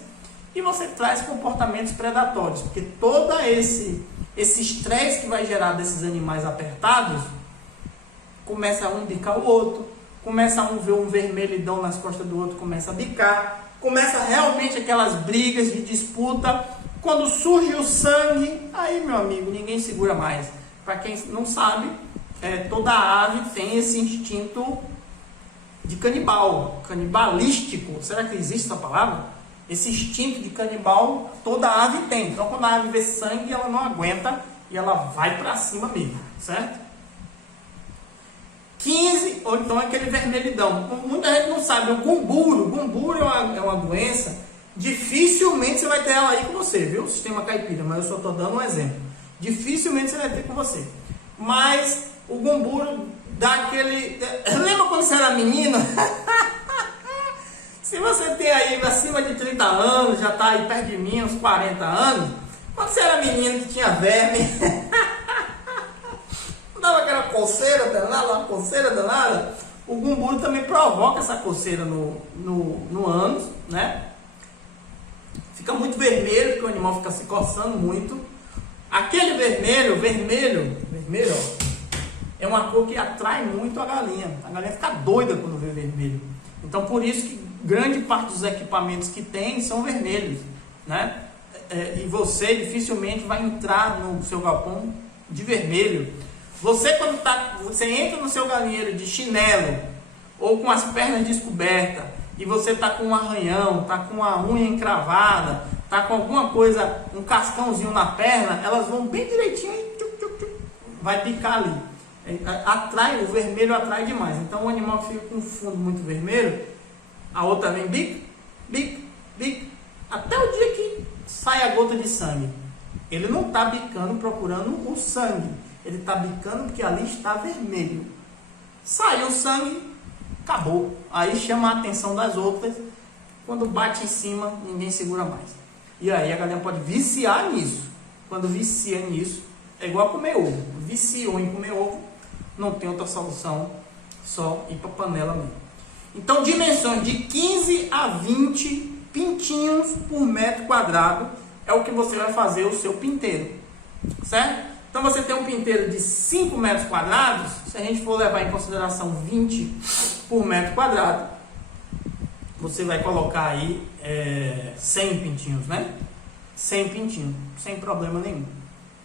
e você traz comportamentos predatórios, porque todo esse estresse que vai gerar desses animais apertados, começa um bicar o outro, começa um ver um vermelhidão nas costas do outro, começa a bicar, começa realmente aquelas brigas de disputa. Quando surge o sangue, aí meu amigo, ninguém segura mais. Para quem não sabe, toda ave tem esse instinto de canibalístico. Será que existe essa palavra? Esse instinto de canibal, toda ave tem. Então quando a ave vê sangue, ela não aguenta e ela vai para cima mesmo, certo? 15, ou então aquele vermelhidão. Muita gente não sabe, o gumburo é uma doença, dificilmente você vai ter ela aí com você, viu? Sistema caipira, mas eu só estou dando um exemplo. Dificilmente você vai ter com você. Mas o gumburo dá aquele... Lembra quando você era menino? Se você tem aí acima de 30 anos, já está aí perto de mim, uns 40 anos, quando você era menino que tinha verme... dava aquela coceira danada, o gumburo também provoca essa coceira no ânus, né? Fica muito vermelho, porque o animal fica se coçando muito. Aquele vermelho, ó, é uma cor que atrai muito a galinha. A galinha fica doida quando vê vermelho. Então por isso que grande parte dos equipamentos que tem são vermelhos, né? E você dificilmente vai entrar no seu galpão de vermelho. Você você entra no seu galinheiro de chinelo ou com as pernas descobertas e você está com um arranhão, está com uma unha encravada, está com alguma coisa, um cascãozinho na perna, elas vão bem direitinho e vai picar ali. O vermelho atrai demais. Então o animal fica com um fundo muito vermelho, a outra vem bica, até o dia que sai a gota de sangue. Ele não está bicando procurando o sangue. Ele está bicando porque ali está vermelho. Saiu o sangue, acabou. Aí chama a atenção das outras. Quando bate em cima, ninguém segura mais. E aí a galera pode viciar nisso. Quando vicia nisso, É igual a comer ovo. Viciou em comer ovo, não tem outra solução, só ir para a panela mesmo. Então, dimensões de 15 a 20 pintinhos por metro quadrado é o que você vai fazer o seu pinteiro, certo? Então, você tem um pinteiro de 5 metros quadrados, se a gente for levar em consideração 20 por metro quadrado, você vai colocar aí 100 pintinhos, né? 100 pintinhos, sem problema nenhum,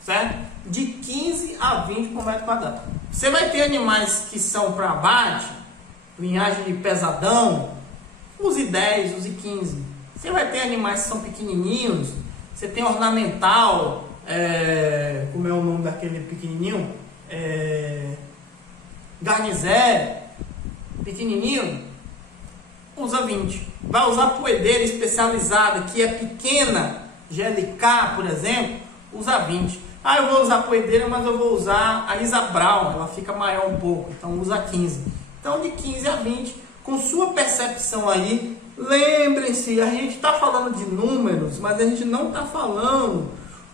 certo? De 15 a 20 por metro quadrado. Você vai ter animais que são para abate, linhagem de pesadão, use 10, use 15. Você vai ter animais que são pequenininhos, você tem ornamental, como é o nome daquele pequenininho? Garnizé, pequenininho, usa 20. Vai usar poedeira especializada, que é pequena, GLK, por exemplo, usa 20. Ah, eu vou usar poedeira, mas eu vou usar a Isa Brown, ela fica maior um pouco, então usa 15. Então, de 15 a 20, com sua percepção aí, lembrem-se, a gente está falando de números, mas a gente não está falando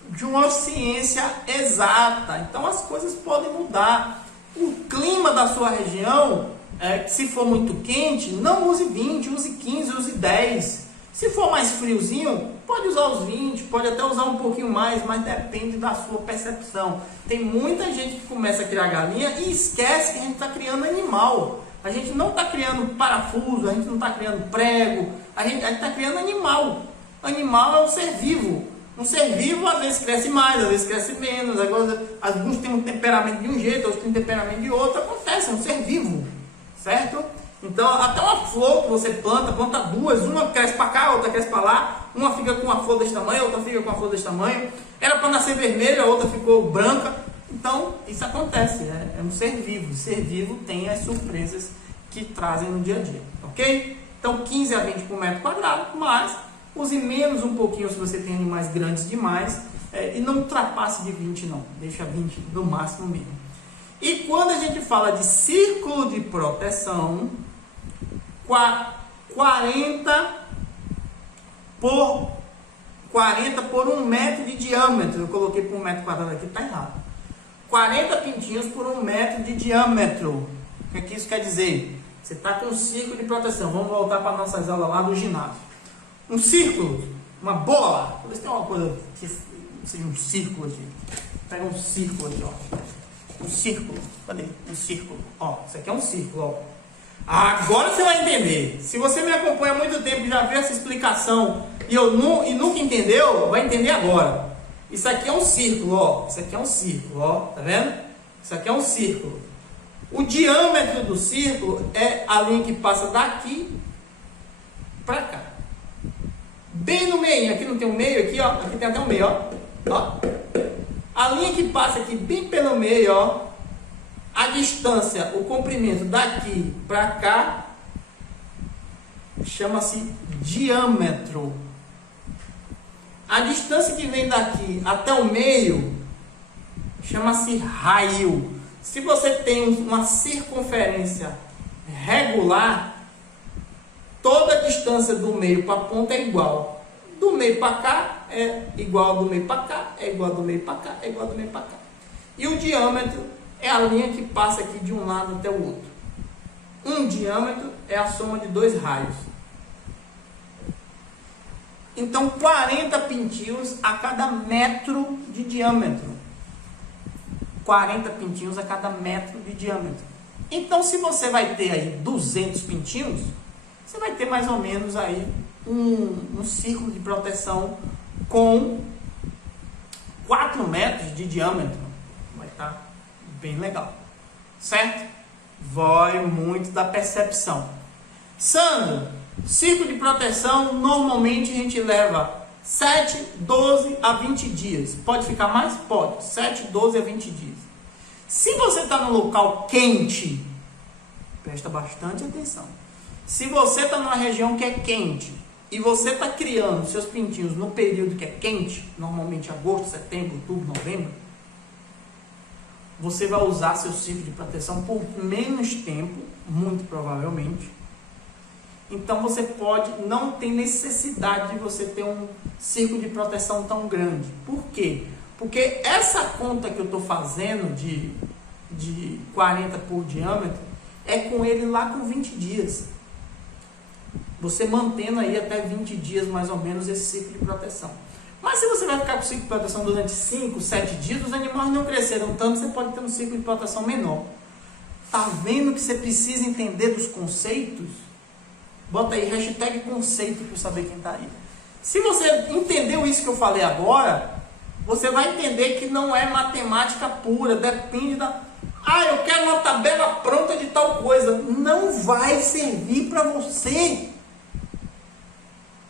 de uma ciência exata. Então, as coisas podem mudar. O clima da sua região, se for muito quente, não use 20, use 15, use 10. Se for mais friozinho, pode usar os 20, pode até usar um pouquinho mais, mas depende da sua percepção. Tem muita gente que começa a criar galinha e esquece que a gente está criando animal. A gente não está criando parafuso, a gente não está criando prego, a gente está criando animal. Animal é um ser vivo. Um ser vivo às vezes cresce mais, às vezes cresce menos. Agora, alguns têm um temperamento de um jeito, outros têm um temperamento de outro. Acontece, é um ser vivo, certo? Então, até uma flor que você planta duas, uma cresce para cá, outra cresce para lá, uma fica com uma flor desse tamanho, outra fica com uma flor desse tamanho, era para nascer vermelha, a outra ficou branca. Então, isso acontece, é um ser vivo. Ser vivo tem as surpresas que trazem no dia a dia, ok? Então, 15 a 20 por metro quadrado, mas use menos um pouquinho se você tem animais grandes demais, e não ultrapasse de 20 não, deixa 20 no máximo mesmo. E quando a gente fala de círculo de proteção, 40 por 1 metro de diâmetro. Eu coloquei por 1 metro quadrado aqui, está errado. 40 pintinhos por 1 metro de diâmetro. O que é que isso quer dizer? Você está com um círculo de proteção. Vamos voltar para nossas aulas lá do ginásio. Um círculo, uma bola. Vamos ver se tem uma coisa que seja um círculo aqui. Pega um círculo aqui, ó. Um círculo. Cadê? Um círculo. Ó, isso aqui é um círculo, ó. Agora você vai entender. Se você me acompanha há muito tempo e já viu essa explicação e nunca entendeu, vai entender agora. Isso aqui é um círculo, ó. Isso aqui é um círculo, ó. Tá vendo? Isso aqui é um círculo. O diâmetro do círculo é a linha que passa daqui para cá. Bem no meio. Aqui não tem um meio aqui, ó. Aqui tem até um meio, ó. Ó. A linha que passa aqui bem pelo meio, ó. A distância, o comprimento daqui para cá chama-se diâmetro. A distância que vem daqui até o meio chama-se raio. Se você tem uma circunferência regular, toda a distância do meio para a ponta é igual. Do meio para cá é igual do meio para cá, é igual do meio para cá, é igual do meio para cá. E o diâmetro é a linha que passa aqui de um lado até o outro. Um diâmetro é a soma de 2 raios. Então, 40 pintinhos a cada metro de diâmetro. 40 pintinhos a cada metro de diâmetro. Então, se você vai ter aí 200 pintinhos, você vai ter mais ou menos aí um círculo de proteção com 4 metros de diâmetro. Vai estar bem legal, certo? Vai muito da percepção. Sandro, círculo de proteção normalmente a gente leva 7, 12 a 20 dias. Pode ficar mais? Pode. 7, 12 a 20 dias. Se você está num local quente, presta bastante atenção. Se você está numa região que é quente e você está criando seus pintinhos no período que é quente, normalmente agosto, setembro, outubro, novembro, você vai usar seu círculo de proteção por menos tempo, muito provavelmente. Então você não tem necessidade de você ter um círculo de proteção tão grande. Por quê? Porque essa conta que eu estou fazendo de 40 por diâmetro é com ele lá com 20 dias. Você mantendo aí até 20 dias mais ou menos esse ciclo de proteção. Mas se você vai ficar com o ciclo de proteção durante 5, 7 dias, os animais não cresceram tanto, você pode ter um ciclo de proteção menor. Tá vendo que você precisa entender dos conceitos? Bota aí, hashtag conceito para saber quem tá aí. Se você entendeu isso que eu falei agora, você vai entender que não é matemática pura, depende da... Ah, eu quero uma tabela pronta de tal coisa. Não vai servir para você.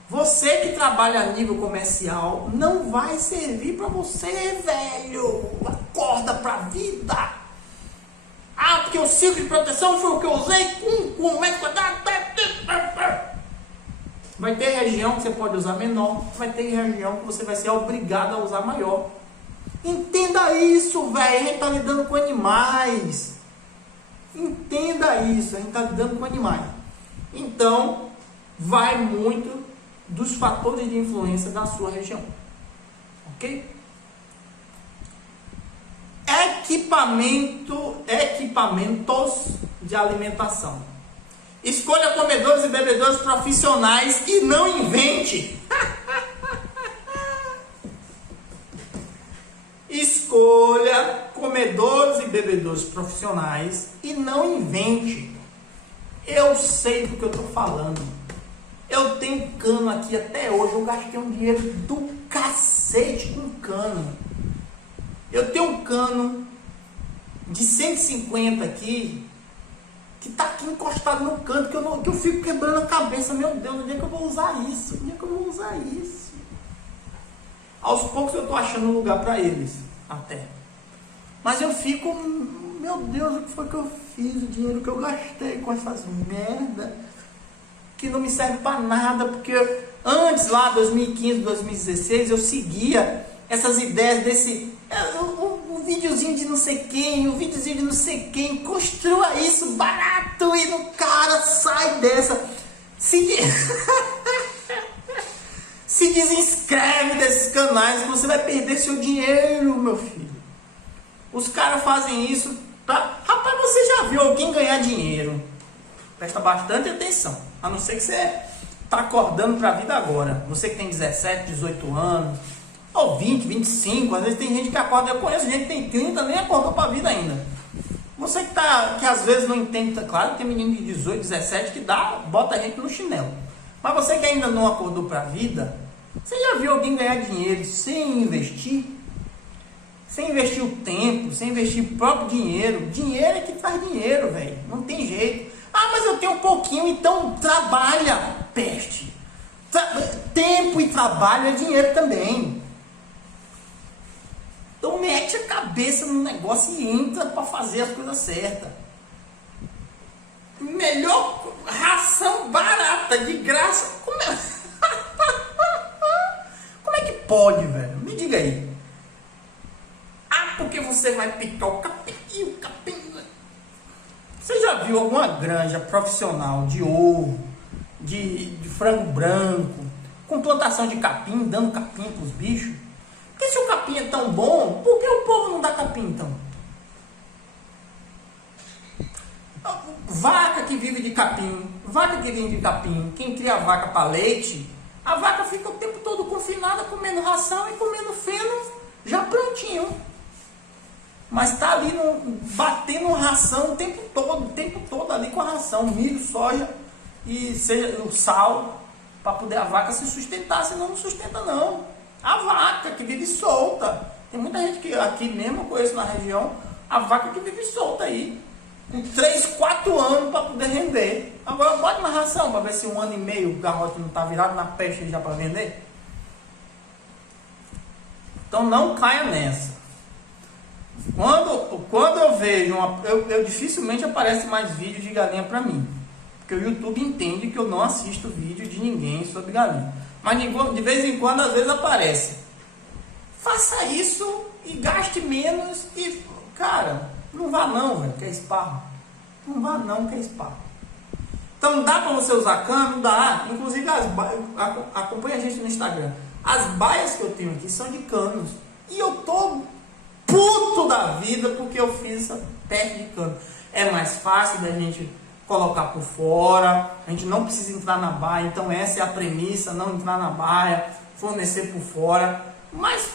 Você que trabalha a nível comercial, não vai servir para você, velho. Acorda pra vida. Ah, porque o ciclo de proteção foi o que eu usei com 1 metro quadrado. Vai ter região que você pode usar menor, vai ter região que você vai ser obrigado a usar maior. Entenda isso, velho. A gente está lidando com animais. Entenda isso, a gente está lidando com animais. Então, vai muito dos fatores de influência da sua região. Ok? Equipamentos de alimentação. Escolha comedores e bebedores profissionais e não invente. Escolha comedores e bebedores profissionais e não invente. Eu sei do que eu estou falando. Eu tenho cano aqui até hoje. Eu gastei um dinheiro do cacete com cano. Eu tenho um cano de 150 aqui, que está aqui encostado no canto, que eu fico quebrando a cabeça. Meu Deus, onde é que eu vou usar isso? Onde é que eu vou usar isso? Aos poucos eu estou achando um lugar para eles, até. Mas eu fico, meu Deus, o que foi que eu fiz? O dinheiro que eu gastei com essas merda, que não me serve para nada, porque antes, lá, 2015, 2016, eu seguia essas ideias desse, um videozinho de não sei quem, um videozinho de não sei quem, construa isso barato e no cara sai dessa. Se desinscreve desses canais que você vai perder seu dinheiro, meu filho. Os caras fazem isso pra... Rapaz, você já viu alguém ganhar dinheiro? Presta bastante atenção. A não ser que você tá acordando pra vida agora. Você que tem 17, 18 anos, ou 20, 25, às vezes tem gente que acorda. Eu conheço gente que tem 30, nem acordou pra vida ainda. Você que às vezes não entende, claro, tem menino de 18, 17 que bota a gente no chinelo. Mas você que ainda não acordou para a vida, você já viu alguém ganhar dinheiro sem investir? Sem investir o tempo, sem investir o próprio dinheiro. Dinheiro é que faz dinheiro, velho. Não tem jeito. Ah, mas eu tenho um pouquinho, então trabalha, peste. Tempo e trabalho é dinheiro também. Então mete a cabeça no negócio e entra para fazer as coisas certas. Melhor ração barata, de graça. Como é que pode, velho? Me diga aí. Ah, porque você vai picar o capim e o capim... Você já viu alguma granja profissional de ovo, de frango branco, com plantação de capim, dando capim para os bichos? Porque se o capim é tão bom, por que o povo não dá capim então? Vaca que vive de capim, quem cria vaca para leite, a vaca fica o tempo todo confinada, comendo ração e comendo feno já prontinho. Mas está ali batendo ração o tempo todo ali com a ração, milho, soja e seja o sal, para poder a vaca se sustentar, senão não sustenta não. A vaca que vive solta. Tem muita gente que aqui mesmo eu conheço na região, a vaca que vive solta aí, com 3, 4 anos para poder render. Agora bota na ração para ver se 1 ano e meio o garrote não está virado na peste já para vender. Então não caia nessa. Quando eu vejo, eu dificilmente aparece mais vídeo de galinha para mim. Porque o YouTube entende que eu não assisto vídeo de ninguém sobre galinha. Mas de vez em quando, às vezes aparece. Faça isso e gaste menos e, cara, não vá não, velho, que é esparro. Não vá não, que é esparro. Então dá para você usar cano? Dá. Inclusive acompanha a gente no Instagram. As baias que eu tenho aqui são de canos. E eu tô puto da vida porque eu fiz essa teste de cano. É mais fácil da gente colocar por fora, a gente não precisa entrar na baia, então essa é a premissa, não entrar na baia, fornecer por fora. Mas,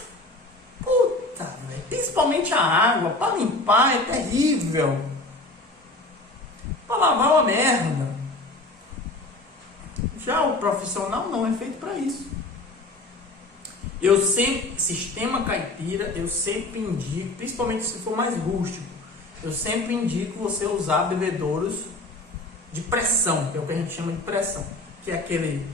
puta, véio, principalmente a água, para limpar é terrível. Para lavar é uma merda. Já o profissional não é feito para isso. Eu sempre, sistema caipira, eu sempre indico, principalmente se for mais rústico, eu sempre indico você usar bebedouros de pressão, que é o que a gente chama de pressão, que é aquele,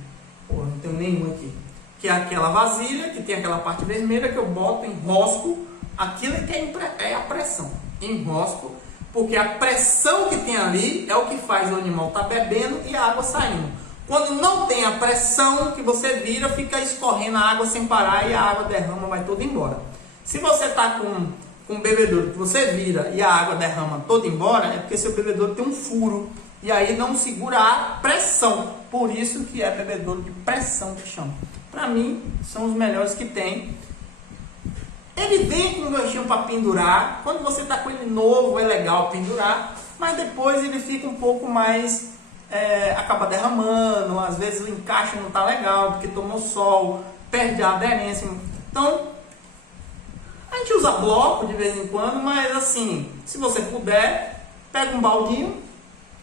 não tenho nenhum aqui, que é aquela vasilha, que tem aquela parte vermelha que eu boto, enrosco, aquilo que é a pressão, enrosco, porque a pressão que tem ali é o que faz o animal estar bebendo e a água saindo. Quando não tem a pressão que você vira, fica escorrendo a água sem parar e a água derrama, vai toda embora. Se você está com um bebedouro que você vira e a água derrama toda embora, é porque seu bebedouro tem um furo e aí não segura a pressão. Por isso que é bebedouro de pressão que chama. Para mim, são os melhores que tem. Ele vem com um ganchinho para pendurar. Quando você está com ele novo, é legal pendurar, mas depois ele fica um pouco mais... acaba derramando, às vezes o encaixe não está legal, porque tomou sol, perde a aderência. Então, a gente usa bloco de vez em quando, mas assim, se você puder, pega um baldinho,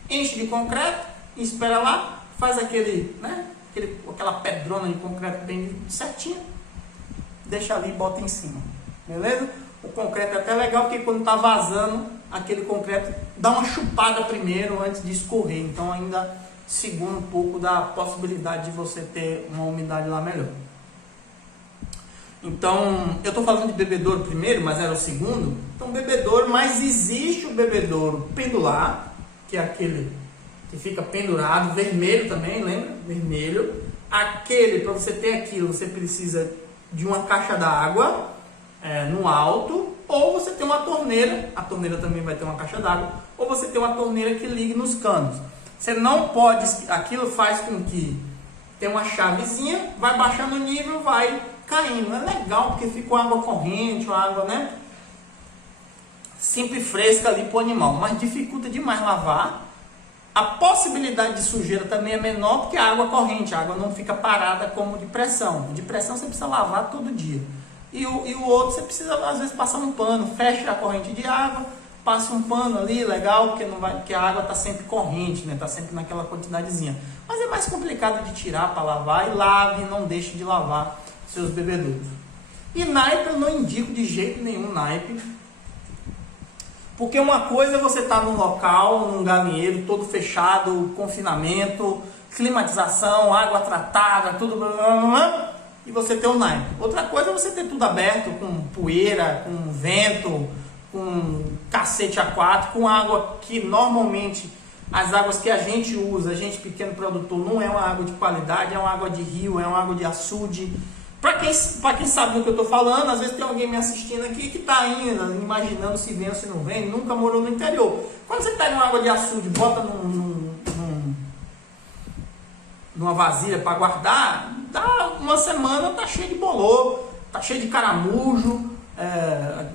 enche de concreto, e espera lá, faz aquela pedrona de concreto bem certinho, deixa ali e bota em cima, beleza? O concreto é até legal, porque quando está vazando, aquele concreto dá uma chupada primeiro antes de escorrer, então ainda segura um pouco da possibilidade de você ter uma umidade lá melhor. Então, eu estou falando de bebedouro primeiro, mas era o segundo. Então, bebedouro, mas existe o bebedouro pendular, que é aquele que fica pendurado, vermelho também, lembra? Vermelho. Aquele, para você ter aquilo, você precisa de uma caixa d'água no alto, ou você tem uma torneira, a torneira também vai ter uma caixa d'água, ou você tem uma torneira que ligue nos canos. Você não pode, aquilo faz com que tem uma chavezinha, vai baixando o nível, vai caindo. É legal porque fica uma água corrente, uma água, sempre fresca ali para o animal, mas dificulta demais lavar. A possibilidade de sujeira também é menor porque a água corrente, a água não fica parada como de pressão. De pressão você precisa lavar todo dia. E o outro você precisa às vezes passar um pano, fecha a corrente de água, passa um pano ali, legal, porque a água está sempre corrente, está sempre naquela quantidadezinha. Mas é mais complicado de tirar para lavar, e lave, não deixe de lavar seus bebedouros. E naipe eu não indico de jeito nenhum naipe, porque uma coisa é você estar num local, num galinheiro todo fechado, confinamento, climatização, água tratada, tudo blá, blá, blá, e você ter o naipe. Outra coisa é você ter tudo aberto, com poeira, com vento, com cacete A4, com água que normalmente, as águas que a gente usa, a gente pequeno produtor, não é uma água de qualidade, é uma água de rio, é uma água de açude. Para quem sabe do que eu estou falando, às vezes tem alguém me assistindo aqui que está ainda imaginando se vem ou se não vem, nunca morou no interior. Quando você pega uma água de açude, bota numa vasilha para guardar, dá uma semana, tá cheio de bolô, tá cheio de caramujo,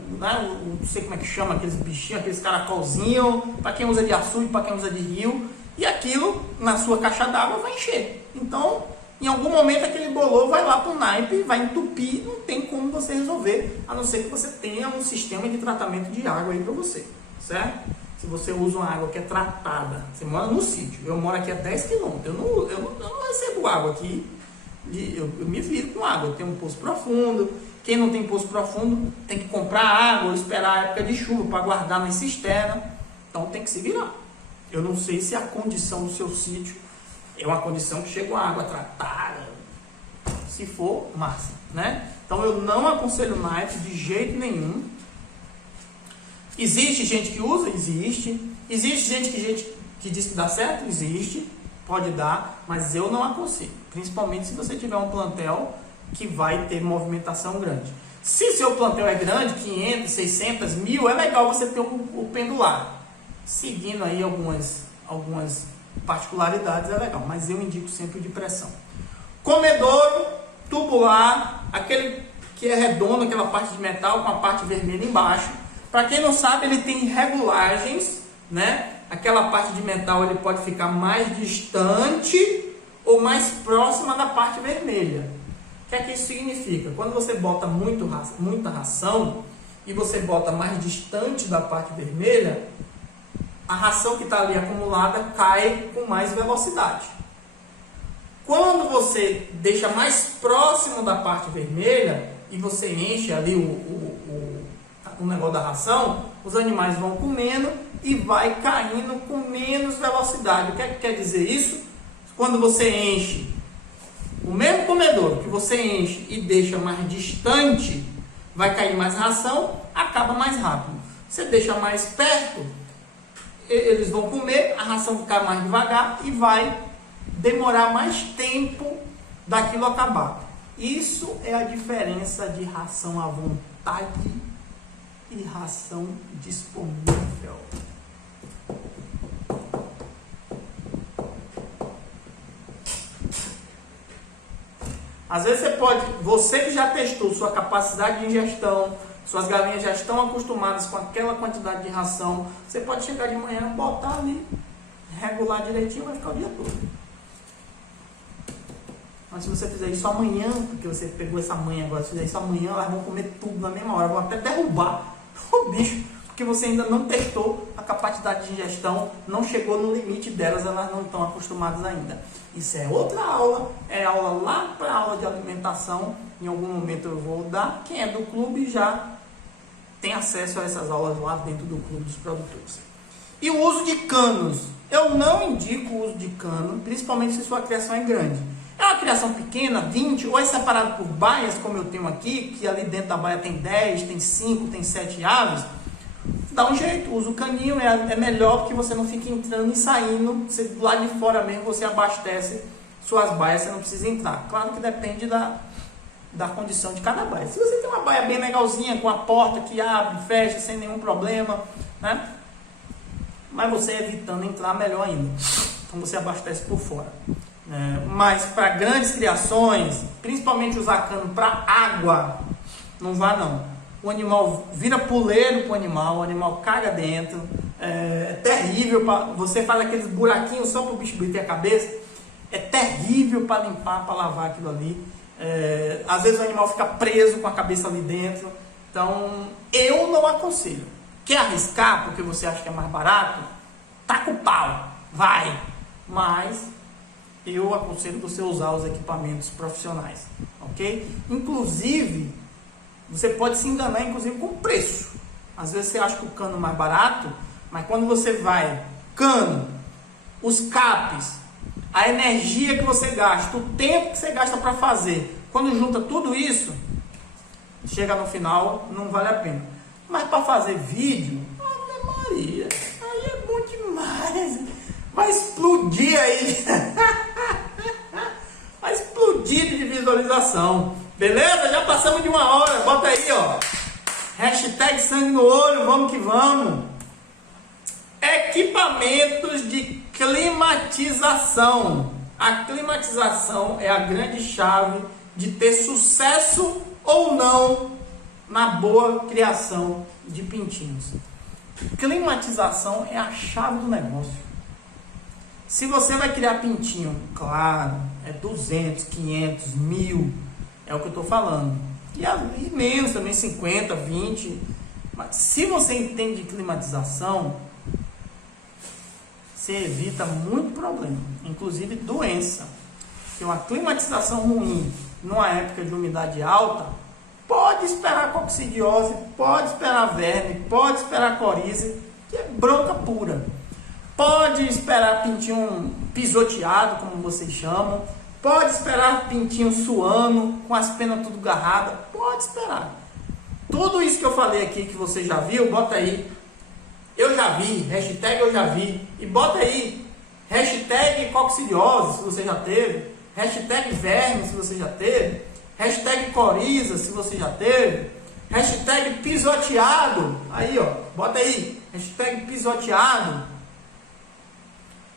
não sei como é que chama aqueles bichinhos, aqueles caracolzinhos, para quem usa de açude, para quem usa de rio, e aquilo na sua caixa d'água vai encher. Então, em algum momento aquele bolô vai lá para o naipe, vai entupir, não tem como você resolver, a não ser que você tenha um sistema de tratamento de água aí para você, certo? Se você usa uma água que é tratada, você mora no sítio, eu moro aqui a 10 km, eu não recebo água aqui, eu me viro com água, eu tenho um poço profundo. Quem não tem poço profundo tem que comprar água ou esperar a época de chuva para guardar na cisterna, então tem que se virar. Eu não sei se a condição do seu sítio é uma condição que chega com água tratada, se for, massa, né? Então eu não aconselho naipe de jeito nenhum. Existe gente que usa? Existe. Existe gente que diz que dá certo? Existe. Pode dar, mas eu não aconselho. Principalmente se você tiver um plantel que vai ter movimentação grande. Se seu plantel é grande, 500, 600, 1000, é legal você ter o pendular. Seguindo aí algumas particularidades é legal, mas eu indico sempre o de pressão. Comedouro, tubular, aquele que é redondo, aquela parte de metal com a parte vermelha embaixo. Para quem não sabe, ele tem regulagens, né? Aquela parte de metal ele pode ficar mais distante ou mais próxima da parte vermelha. O que é que isso significa? Quando você bota muita ração e você bota mais distante da parte vermelha, a ração que está ali acumulada cai com mais velocidade. Quando você deixa mais próximo da parte vermelha e você enche ali o negócio da ração, os animais vão comendo e vai caindo com menos velocidade. O que é que quer dizer isso? Quando você enche o mesmo comedouro que você enche e deixa mais distante, vai cair mais ração, acaba mais rápido. Você deixa mais perto, eles vão comer, a ração ficar mais devagar e vai demorar mais tempo daquilo acabar. Isso é a diferença de ração à vontade e ração disponível. Às vezes você que já testou sua capacidade de ingestão, suas galinhas já estão acostumadas com aquela quantidade de ração, você pode chegar de manhã, botar ali, regular direitinho, vai ficar o dia todo. Mas se você fizer isso amanhã, porque você pegou essa manhã agora, se fizer isso amanhã, elas vão comer tudo na mesma hora, vão até derrubar o bicho, porque você ainda não testou a capacidade de ingestão, não chegou no limite delas, elas não estão acostumadas ainda. Isso é outra aula, é aula lá para a aula de alimentação, em algum momento eu vou dar. Quem é do clube já tem acesso a essas aulas lá dentro do clube dos produtores. E o uso de canos, eu não indico o uso de cano, principalmente se sua criação é grande. É uma criação pequena, 20, ou é separado por baias, como eu tenho aqui, que ali dentro da baia tem 10, tem 5, tem 7 aves. Dá um jeito, usa o caninho, é melhor porque você não fica entrando e saindo. Você, do lado de fora mesmo, você abastece suas baias, você não precisa entrar. Claro que depende da condição de cada baia. Se você tem uma baia bem legalzinha, com a porta que abre, fecha, sem nenhum problema, né? Mas você evitando entrar, melhor ainda. Então você abastece por fora. Mas para grandes criações, principalmente usar cano para água, não vá não. O animal vira puleiro para o animal caga dentro, é terrível, você faz aqueles buraquinhos só para o bicho bater a cabeça, é terrível para limpar, para lavar aquilo ali, às vezes o animal fica preso com a cabeça ali dentro, então eu não aconselho. Quer arriscar porque você acha que é mais barato? Taca o pau, vai, mas eu aconselho você usar os equipamentos profissionais, ok? Inclusive, você pode se enganar, inclusive, com o preço. Às vezes você acha que o cano é mais barato, mas quando você vai, cano, os capes, a energia que você gasta, o tempo que você gasta para fazer, quando junta tudo isso, chega no final, não vale a pena. Mas para fazer vídeo, Ave Maria, aí é bom demais. Vai explodir aí. Vai explodir de visualização. Beleza? Já passamos de 1 hora. Bota aí, ó. Hashtag sangue no olho. Vamos que vamos. Equipamentos de climatização. A climatização é a grande chave de ter sucesso ou não na boa criação de pintinhos. Climatização é a chave do negócio. Se você vai criar pintinho, claro, é 200, 500, 1000, é o que eu estou falando. E menos também, 50, 20. Mas se você entende de climatização, você evita muito problema, inclusive doença. Porque uma climatização ruim, numa época de umidade alta, pode esperar coccidiose, pode esperar verme, pode esperar coriza, que é bronca pura. Pode esperar pintinho pisoteado, como vocês chamam. Pode esperar pintinho suando, com as penas tudo agarradas. Pode esperar. Tudo isso que eu falei aqui, que você já viu, bota aí. Eu já vi, hashtag eu já vi. E bota aí, hashtag coccidiose, se você já teve. Hashtag verme, se você já teve. Hashtag coriza, se você já teve. Hashtag pisoteado. Aí, ó, bota aí. Hashtag pisoteado.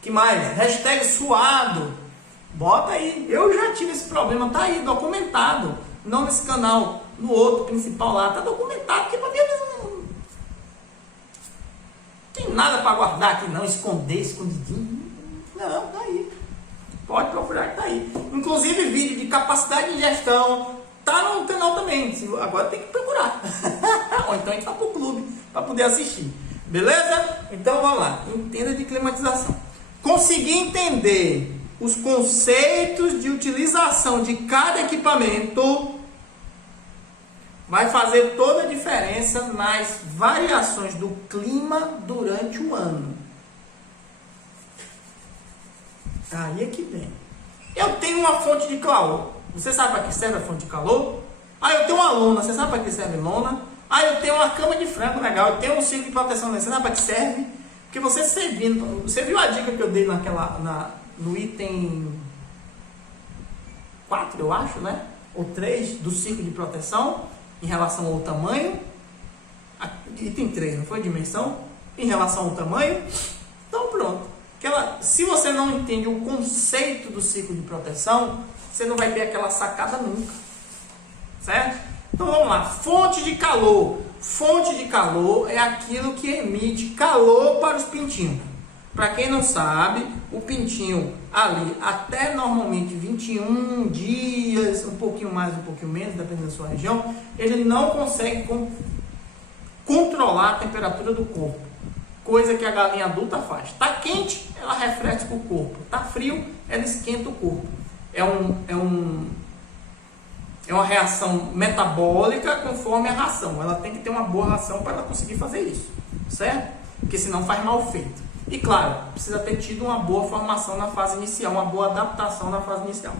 Que mais? Hashtag suado. Bota aí. Eu já tive esse problema, tá aí, documentado. Não nesse canal, no outro principal lá, tá documentado, porque não tem nada para guardar aqui não, esconder, escondidinho, não, tá aí, pode procurar que tá aí. Inclusive vídeo de capacidade de gestão, tá no canal também, agora tem que procurar, ou então entra pro clube para poder assistir, beleza? Então vamos lá, entenda de climatização. Conseguir entender os conceitos de utilização de cada equipamento vai fazer toda a diferença nas variações do clima durante o ano. Aí é que vem. Eu tenho uma fonte de calor. Você sabe para que serve a fonte de calor? Ah, eu tenho uma lona. Você sabe para que serve lona? Ah, eu tenho uma cama de frango legal. Eu tenho um círculo de proteção. Você sabe para que serve? Porque você viu a dica que eu dei no item 4, eu acho, né? Ou 3 do círculo de proteção em relação ao tamanho. Item 3, não foi? Dimensão? Em relação ao tamanho. Então pronto. Se você não entende o conceito do ciclo de proteção, você não vai ter aquela sacada nunca. Certo? Então vamos lá. Fonte de calor. Fonte de calor é aquilo que emite calor para os pintinhos. Para quem não sabe, o pintinho ali até normalmente 21 dias, um pouquinho mais, um pouquinho menos, dependendo da sua região, ele não consegue controlar a temperatura do corpo. Coisa que a galinha adulta faz. Está quente, ela refresca o corpo. Está frio, ela esquenta o corpo. É uma reação metabólica conforme a ração. Ela tem que ter uma boa ração para ela conseguir fazer isso. Certo? Porque senão faz mal feito. E claro, precisa ter tido uma boa formação na fase inicial, uma boa adaptação na fase inicial.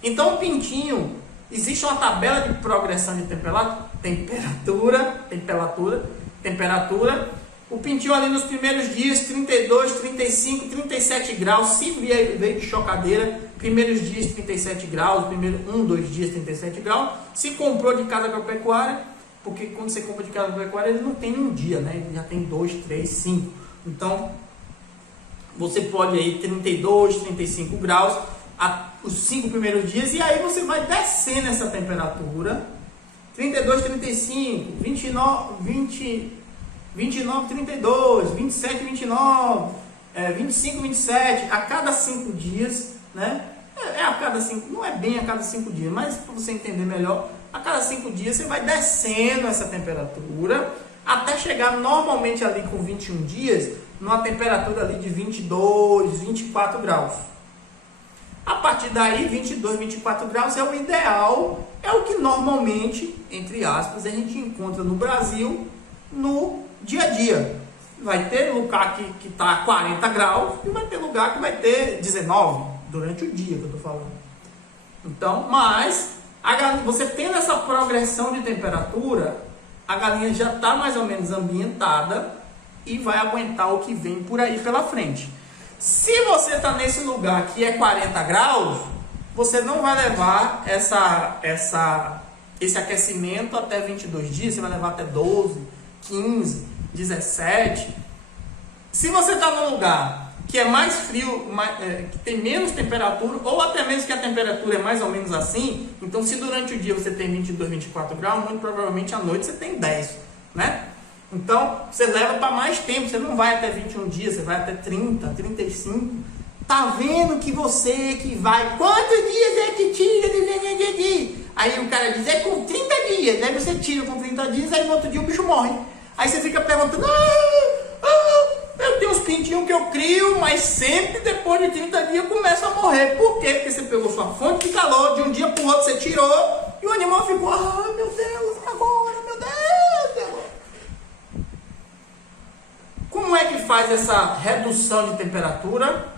Então o pintinho, existe uma tabela de progressão de temperatura. O pintinho ali nos primeiros dias, 32, 35, 37 graus, se veio de chocadeira, primeiros dias 37 graus, primeiro 2 dias 37 graus, se comprou de casa agropecuária, porque quando você compra de casa agropecuária, ele não tem um dia, né? Ele já tem 2, 3, 5. Então, você pode aí 32, 35 graus, os 5 primeiros dias, e aí você vai descendo essa temperatura, 32, 35, 29, 32, 27, 29, 25, 27, a cada 5 dias, né? A cada 5, não é bem a cada 5 dias, mas para você entender melhor, a cada 5 dias você vai descendo essa temperatura, até chegar normalmente ali com 21 dias, numa temperatura ali de 22, 24 graus. A partir daí, 22, 24 graus é o ideal, é o que normalmente, entre aspas, a gente encontra no Brasil, no dia a dia. Vai ter lugar que está a 40 graus e vai ter lugar que vai ter 19 durante o dia que eu estou falando. Então, mas você tendo essa progressão de temperatura, a galinha já está mais ou menos ambientada e vai aguentar o que vem por aí pela frente. Se você está nesse lugar que é 40 graus, você não vai levar esse aquecimento até 22 dias, você vai levar até 12, 15, 17. Se você está num lugar que é mais frio, que tem menos temperatura, ou até mesmo que a temperatura é mais ou menos assim, então se durante o dia você tem 22, 24 graus, muito provavelmente à noite você tem 10, né? Então, você leva para mais tempo, você não vai até 21 dias, você vai até 30, 35. Tá vendo que você que vai, quantos dias é que tira? Aí o cara diz, é com 30 dias, aí você tira com 30 dias, aí no outro dia o bicho morre. Aí você fica perguntando, eu tenho uns pintinhos que eu crio, mas sempre depois de 30 dias começa a morrer. Por quê? Porque você pegou sua fonte de calor, de um dia para o outro você tirou, e o animal ficou, meu Deus, agora, meu Deus. Como é que faz essa redução de temperatura?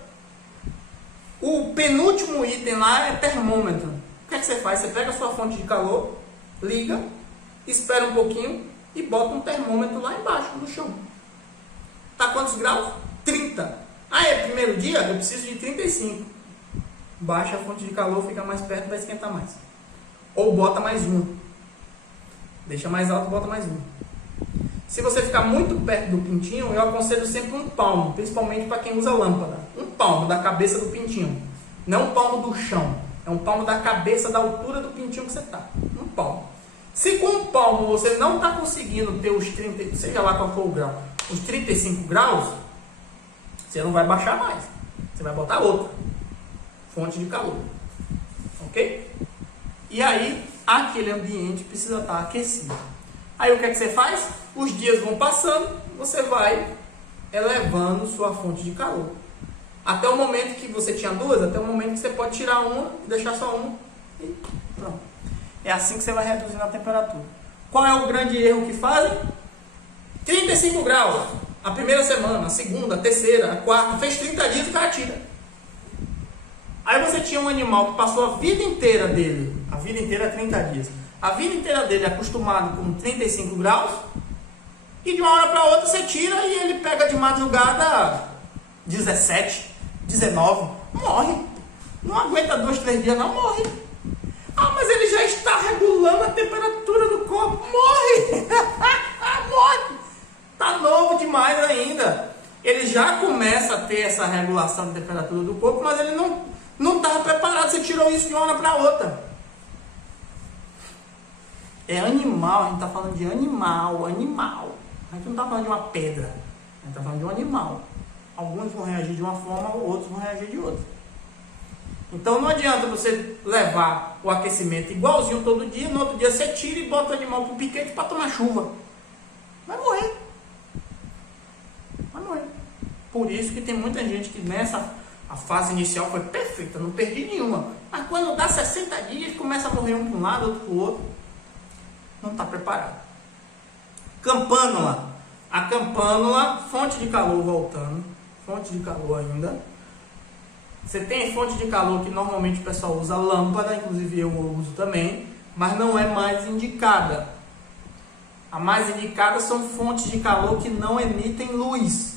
O penúltimo item lá é termômetro. O que é que você faz? Você pega a sua fonte de calor, liga, espera um pouquinho e bota um termômetro lá embaixo, no chão. Tá quantos graus? 30. Ah, é primeiro dia? Eu preciso de 35. Baixa a fonte de calor, fica mais perto, vai esquentar mais. Ou bota mais um. Deixa mais alto, bota mais um. Se você ficar muito perto do pintinho, eu aconselho sempre um palmo, principalmente para quem usa lâmpada. Um palmo da cabeça do pintinho. Não um palmo do chão. É um palmo da cabeça, da altura do pintinho que você está. Um palmo. Se com o palmo você não está conseguindo ter os 30, seja lá qual for o grau, os 35 graus, você não vai baixar mais. Você vai botar outra fonte de calor. Ok? E aí, aquele ambiente precisa estar aquecido. Aí o que é que você faz? Os dias vão passando, você vai elevando sua fonte de calor. Até o momento que você tinha duas, até o momento que você pode tirar uma e deixar só uma. E pronto. É assim que você vai reduzindo a temperatura. Qual é o grande erro que fazem? 35 graus. A primeira semana, a segunda, a terceira, a quarta. Fez 30 dias e o cara tira. Aí você tinha um animal que passou a vida inteira dele. A vida inteira é 30 dias. A vida inteira dele acostumado com 35 graus. E de uma hora para outra você tira e ele pega de madrugada 17, 19. Morre. Não aguenta 2, 3 dias, não morre. Ah, mas ele já está regulando a temperatura do corpo. Morre! Morre! Tá novo demais ainda. Ele já começa a ter essa regulação de temperatura do corpo, mas ele não estava preparado. Você tirou isso de uma hora para outra. É animal, a gente está falando de animal. A gente não está falando de uma pedra. A gente está falando de um animal. Alguns vão reagir de uma forma, outros vão reagir de outra. Então não adianta você levar o aquecimento igualzinho todo dia, no outro dia você tira e bota o animal pro piquete para tomar chuva. Vai morrer. Vai morrer. Por isso que tem muita gente que a fase inicial foi perfeita, não perdi nenhuma. Mas quando dá 60 dias, começa a morrer um para um lado, outro para o outro. Não está preparado. Campânula. A campânula, fonte de calor voltando. Fonte de calor ainda. Você tem fonte de calor que normalmente o pessoal usa lâmpada, inclusive eu uso também, mas não é mais indicada. A mais indicada são fontes de calor que não emitem luz.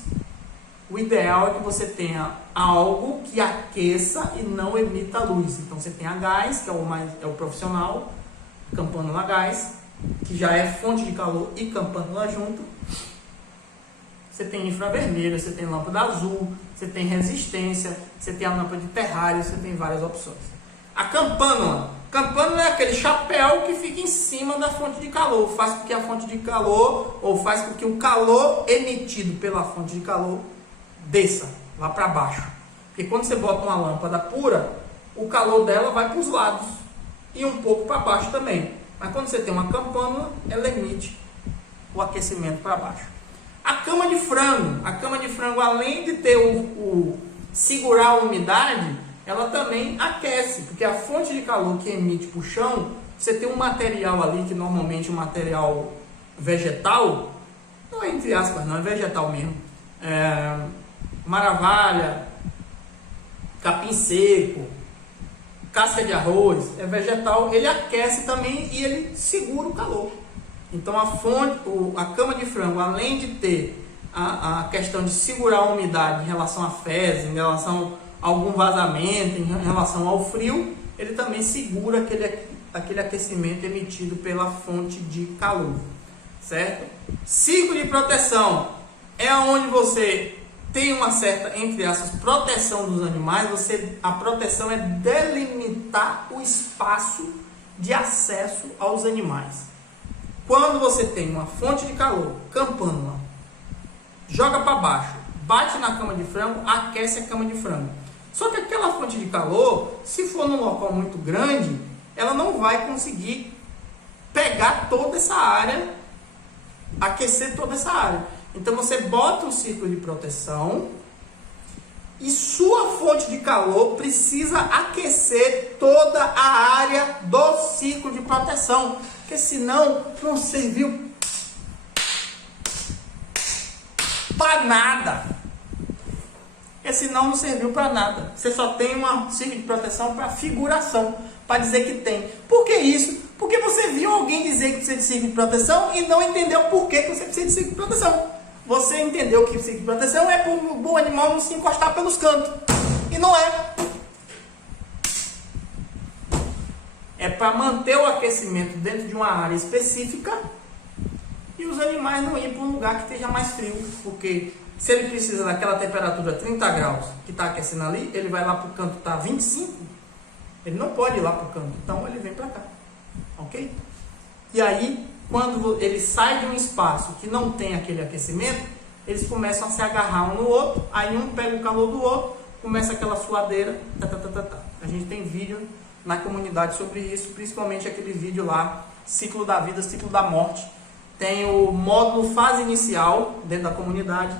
O ideal é que você tenha algo que aqueça e não emita luz. Então você tem a gás, que é o profissional, campânula a gás, que já é fonte de calor e campânula junto. Você tem infravermelho, você tem lâmpada azul, você tem resistência, você tem a lâmpada de terrário, você tem várias opções. A campânula. Campânula é aquele chapéu que fica em cima da fonte de calor. Faz com que a fonte de calor, ou faz com que o calor emitido pela fonte de calor desça lá para baixo. Porque quando você bota uma lâmpada pura, o calor dela vai para os lados e um pouco para baixo também. Mas quando você tem uma campânula, ela emite o aquecimento para baixo. A cama de frango, além de ter segurar a umidade, ela também aquece, porque a fonte de calor que emite para o chão, você tem um material ali, que normalmente é um material vegetal, não é entre aspas, não é vegetal mesmo, maravalha, capim seco, casca de arroz, é vegetal, ele aquece também e ele segura o calor. Então a cama de frango, além de ter a questão de segurar a umidade em relação a fezes, em relação a algum vazamento, em relação ao frio, ele também segura aquele aquecimento emitido pela fonte de calor, certo? Ciclo de proteção é onde você tem uma certa, entre aspas, proteção dos animais. A proteção é delimitar o espaço de acesso aos animais. Quando você tem uma fonte de calor, campânula, joga para baixo, bate na cama de frango, aquece a cama de frango. Só que aquela fonte de calor, se for num local muito grande, ela não vai conseguir pegar toda essa área, aquecer toda essa área. Então você bota um círculo de proteção e sua fonte de calor precisa aquecer toda a área do círculo de proteção. Porque senão não serviu para nada. Porque senão não serviu para nada. Você só tem um círculo de proteção para figuração, para dizer que tem. Por que isso? Porque você viu alguém dizer que precisa de círculo de proteção e não entendeu por que você precisa de círculo de proteção. Você entendeu que o círculo de proteção é para o animal não se encostar pelos cantos. E não é. É para manter o aquecimento dentro de uma área específica e os animais não ir para um lugar que esteja mais frio. Porque se ele precisa daquela temperatura 30 graus que está aquecendo ali, ele vai lá para o canto que está 25, ele não pode ir lá para o canto, então ele vem para cá. Ok? E aí, quando ele sai de um espaço que não tem aquele aquecimento, eles começam a se agarrar um no outro, aí um pega o calor do outro, começa aquela suadeira, A gente tem vídeo na comunidade sobre isso, principalmente aquele vídeo lá, ciclo da vida, ciclo da morte. Tem o módulo fase inicial dentro da comunidade,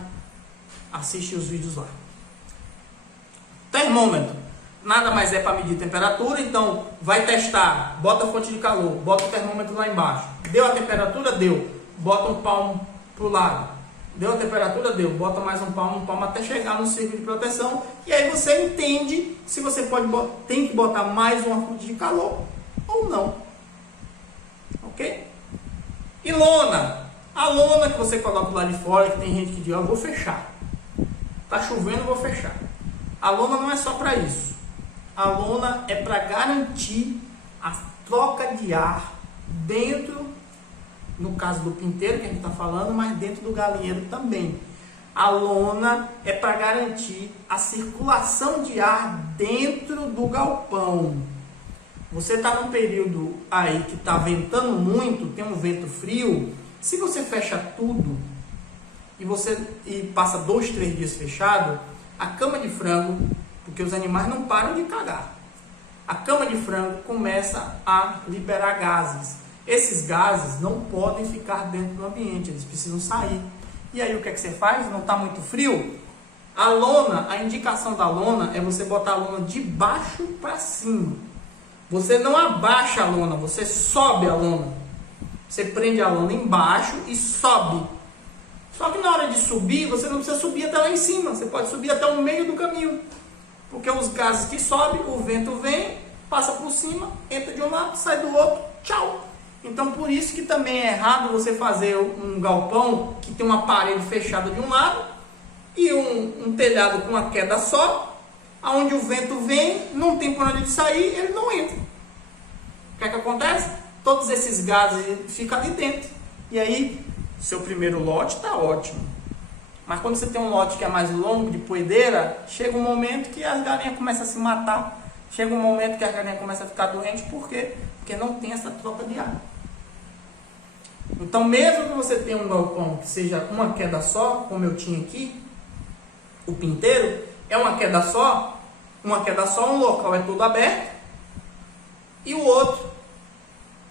assiste os vídeos lá. Termômetro, nada mais é para medir temperatura, então vai testar, bota a fonte de calor, bota o termômetro lá embaixo, deu a temperatura, deu, bota um palmo para o lado, deu a temperatura, deu, bota mais um palmo até chegar no círculo de proteção, e aí você entende se você tem que botar mais uma fonte de calor ou não, ok? E lona, a lona que você coloca lá de fora, que tem gente que diz, eu vou fechar, tá chovendo, vou fechar. A lona não é só para isso. A lona é para garantir a troca de ar dentro, no caso do pinteiro que a gente está falando, mas dentro do galinheiro também. A lona é para garantir a circulação de ar dentro do galpão. Você está num período aí que está ventando muito, tem um vento frio, se você fecha tudo e passa 2, 3 dias fechado, a cama de frango, porque os animais não param de cagar, a cama de frango começa a liberar gases. Esses gases não podem ficar dentro do ambiente, eles precisam sair. E aí o que é que você faz? Não está muito frio? A lona, a indicação da lona é você botar a lona de baixo para cima. Você não abaixa a lona, você sobe a lona. Você prende a lona embaixo e sobe. Só que na hora de subir, você não precisa subir até lá em cima. Você pode subir até o meio do caminho. Porque os gases que sobem, o vento vem, passa por cima, entra de um lado, sai do outro, tchau. Então por isso que também é errado você fazer um galpão que tem uma parede fechada de um lado e um telhado com uma queda só, aonde o vento vem, não tem por onde ele sair, ele não entra. O que é que acontece? Todos esses gases ficam ali dentro. E aí, seu primeiro lote está ótimo. Mas quando você tem um lote que é mais longo, de poedeira, chega um momento que as galinhas começam a se matar. Chega um momento que as galinhas começam a ficar doentes. Por quê? Porque não tem essa troca de ar. Então, mesmo que você tenha um galpão que seja uma queda só, como eu tinha aqui, o pinteiro, é uma queda só, um local é todo aberto, e o outro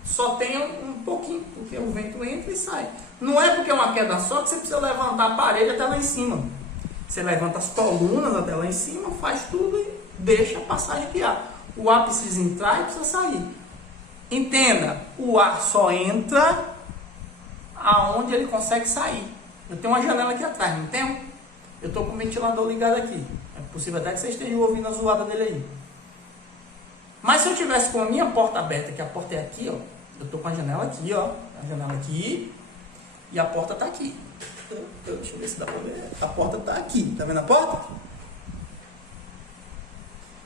só tem um pouquinho, porque o vento entra e sai. Não é porque é uma queda só que você precisa levantar a parede até lá em cima. Você levanta as colunas até lá em cima, faz tudo e deixa a passagem de ar. O ar precisa entrar e precisa sair. Entenda, o ar só entra aonde ele consegue sair. Eu tenho uma janela aqui atrás, não tenho? Eu estou com o ventilador ligado aqui. É possível até que vocês estejam ouvindo a zoada dele aí. Mas se eu tivesse com a minha porta aberta, que a porta é aqui, ó. Eu estou com a janela aqui, ó. A janela aqui. E a porta está aqui. Deixa eu ver se dá para ver. A porta está aqui. Tá vendo a porta?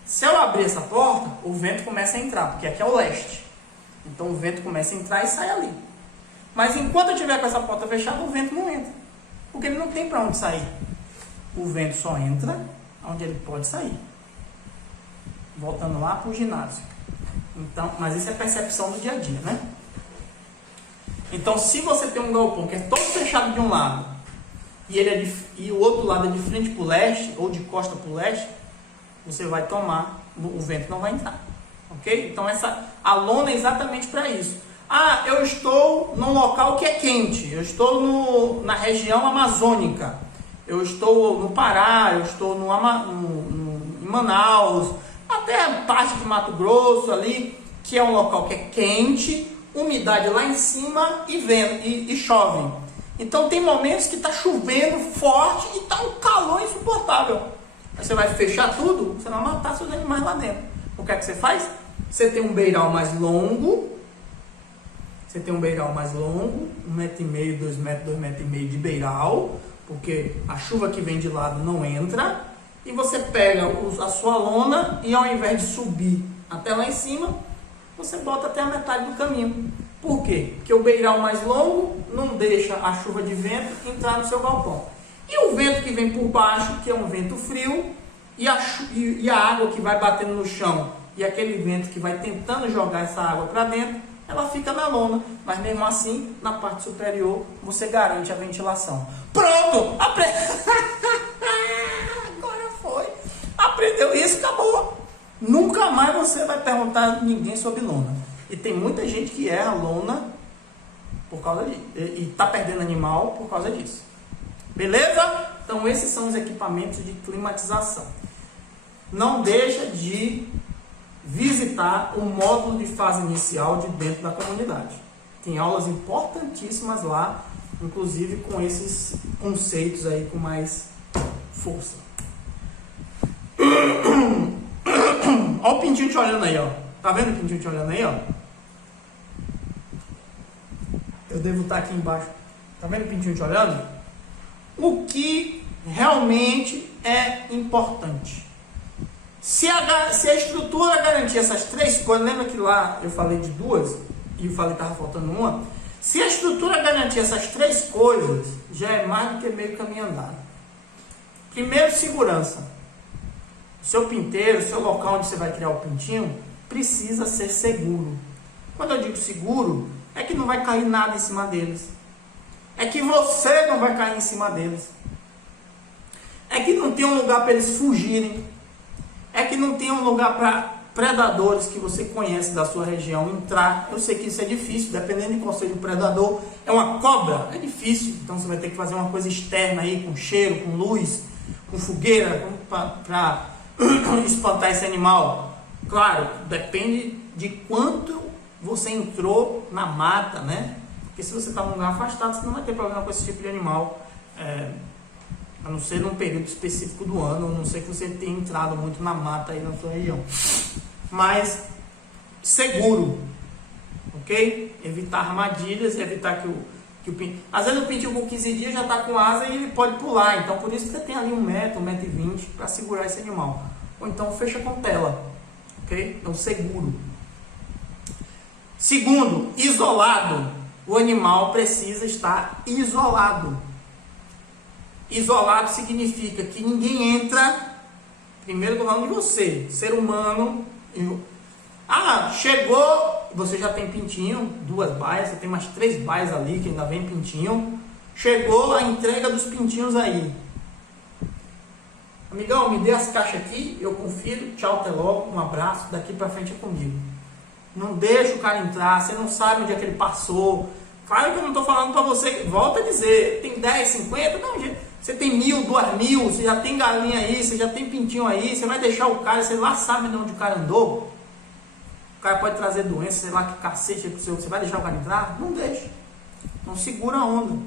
Se eu abrir essa porta, o vento começa a entrar, porque aqui é o leste. Então o vento começa a entrar e sai ali. Mas enquanto eu tiver com essa porta fechada, o vento não entra. Porque ele não tem para onde sair. O vento só entra onde ele pode sair. Voltando lá para o ginásio. Então, mas isso é percepção do dia a dia, né? Então, se você tem um galpão que é todo fechado de um lado e o outro lado é de frente para o leste ou de costa para o leste, você vai tomar, o vento não vai entrar. Ok? Então, a lona é exatamente para isso. Ah, eu estou num local que é quente, eu estou na região amazônica, eu estou no Pará, eu estou em Manaus, até a parte de Mato Grosso ali, que é um local que é quente, umidade lá em cima e chove. Então tem momentos que está chovendo forte e está um calor insuportável. Aí você vai fechar tudo, você vai matar seus animais lá dentro. O que é que você faz? Você tem um beiral mais longo, 1,5 metro, 2 metros, 2,5 metros de beiral, porque a chuva que vem de lado não entra, e você pega a sua lona e ao invés de subir até lá em cima, você bota até a metade do caminho. Por quê? Porque o beiral mais longo não deixa a chuva de vento entrar no seu galpão. E o vento que vem por baixo, que é um vento frio, e a água que vai batendo no chão, e aquele vento que vai tentando jogar essa água para dentro, ela fica na lona, mas mesmo assim, na parte superior, você garante a ventilação. Pronto! Agora foi! Aprendeu isso, acabou! Nunca mais você vai perguntar a ninguém sobre lona. E tem muita gente que erra lona por causa disso, e está perdendo animal por causa disso. Beleza? Então esses são os equipamentos de climatização. Não deixa de visitar o módulo de fase inicial de dentro da comunidade. Tem aulas importantíssimas lá, inclusive com esses conceitos aí com mais força. Olha o pintinho te olhando aí, ó. Tá vendo o pintinho te olhando aí, ó? Eu devo estar aqui embaixo. Tá vendo o pintinho te olhando? O que realmente é importante. Se a estrutura garantir essas três coisas, lembra que lá eu falei de duas e eu falei que estava faltando uma? Se a estrutura garantir essas três coisas, já é mais do que meio caminho andado. Primeiro, segurança. O seu pinteiro, o seu local onde você vai criar o pintinho, precisa ser seguro. Quando eu digo seguro, é que não vai cair nada em cima deles. É que você não vai cair em cima deles. É que não tem um lugar para eles fugirem. É que não tem um lugar para predadores que você conhece da sua região entrar. Eu sei que isso é difícil, dependendo de qual seja o predador. É uma cobra? É difícil. Então você vai ter que fazer uma coisa externa aí, com cheiro, com luz, com fogueira, para espantar esse animal. Claro, depende de quanto você entrou na mata, né? Porque se você está num lugar afastado, você não vai ter problema com esse tipo de animal. A não ser num período específico do ano, a não ser que você tenha entrado muito na mata aí na sua região. Mas seguro, ok? Evitar armadilhas e evitar que o pintinho... Às vezes o pintinho com 15 dias já está com asa e ele pode pular. Então por isso que você tem ali 1 metro, 1,20 m para segurar esse animal. Ou então fecha com tela, ok? Então seguro. Segundo, isolado. O animal precisa estar isolado. Isolado significa que ninguém entra. Primeiro estou falando de você, ser humano. Chegou, você já tem pintinho, 2 baias, você tem mais 3 baias ali que ainda vem pintinho. Chegou a entrega dos pintinhos aí. Amigão, me dê as caixas aqui, eu confiro, tchau, até logo, um abraço, daqui para frente é comigo. Não deixa o cara entrar, você não sabe onde é que ele passou. Claro que eu não estou falando para você, volta a dizer, tem 10, 50, não, gente. Você tem 1.000, 2.000, você já tem galinha aí, você já tem pintinho aí, você vai deixar o cara, você lá sabe de onde o cara andou. O cara pode trazer doença, sei lá que cacete é pro seu, você vai deixar o cara entrar? Não deixa. Então segura a onda.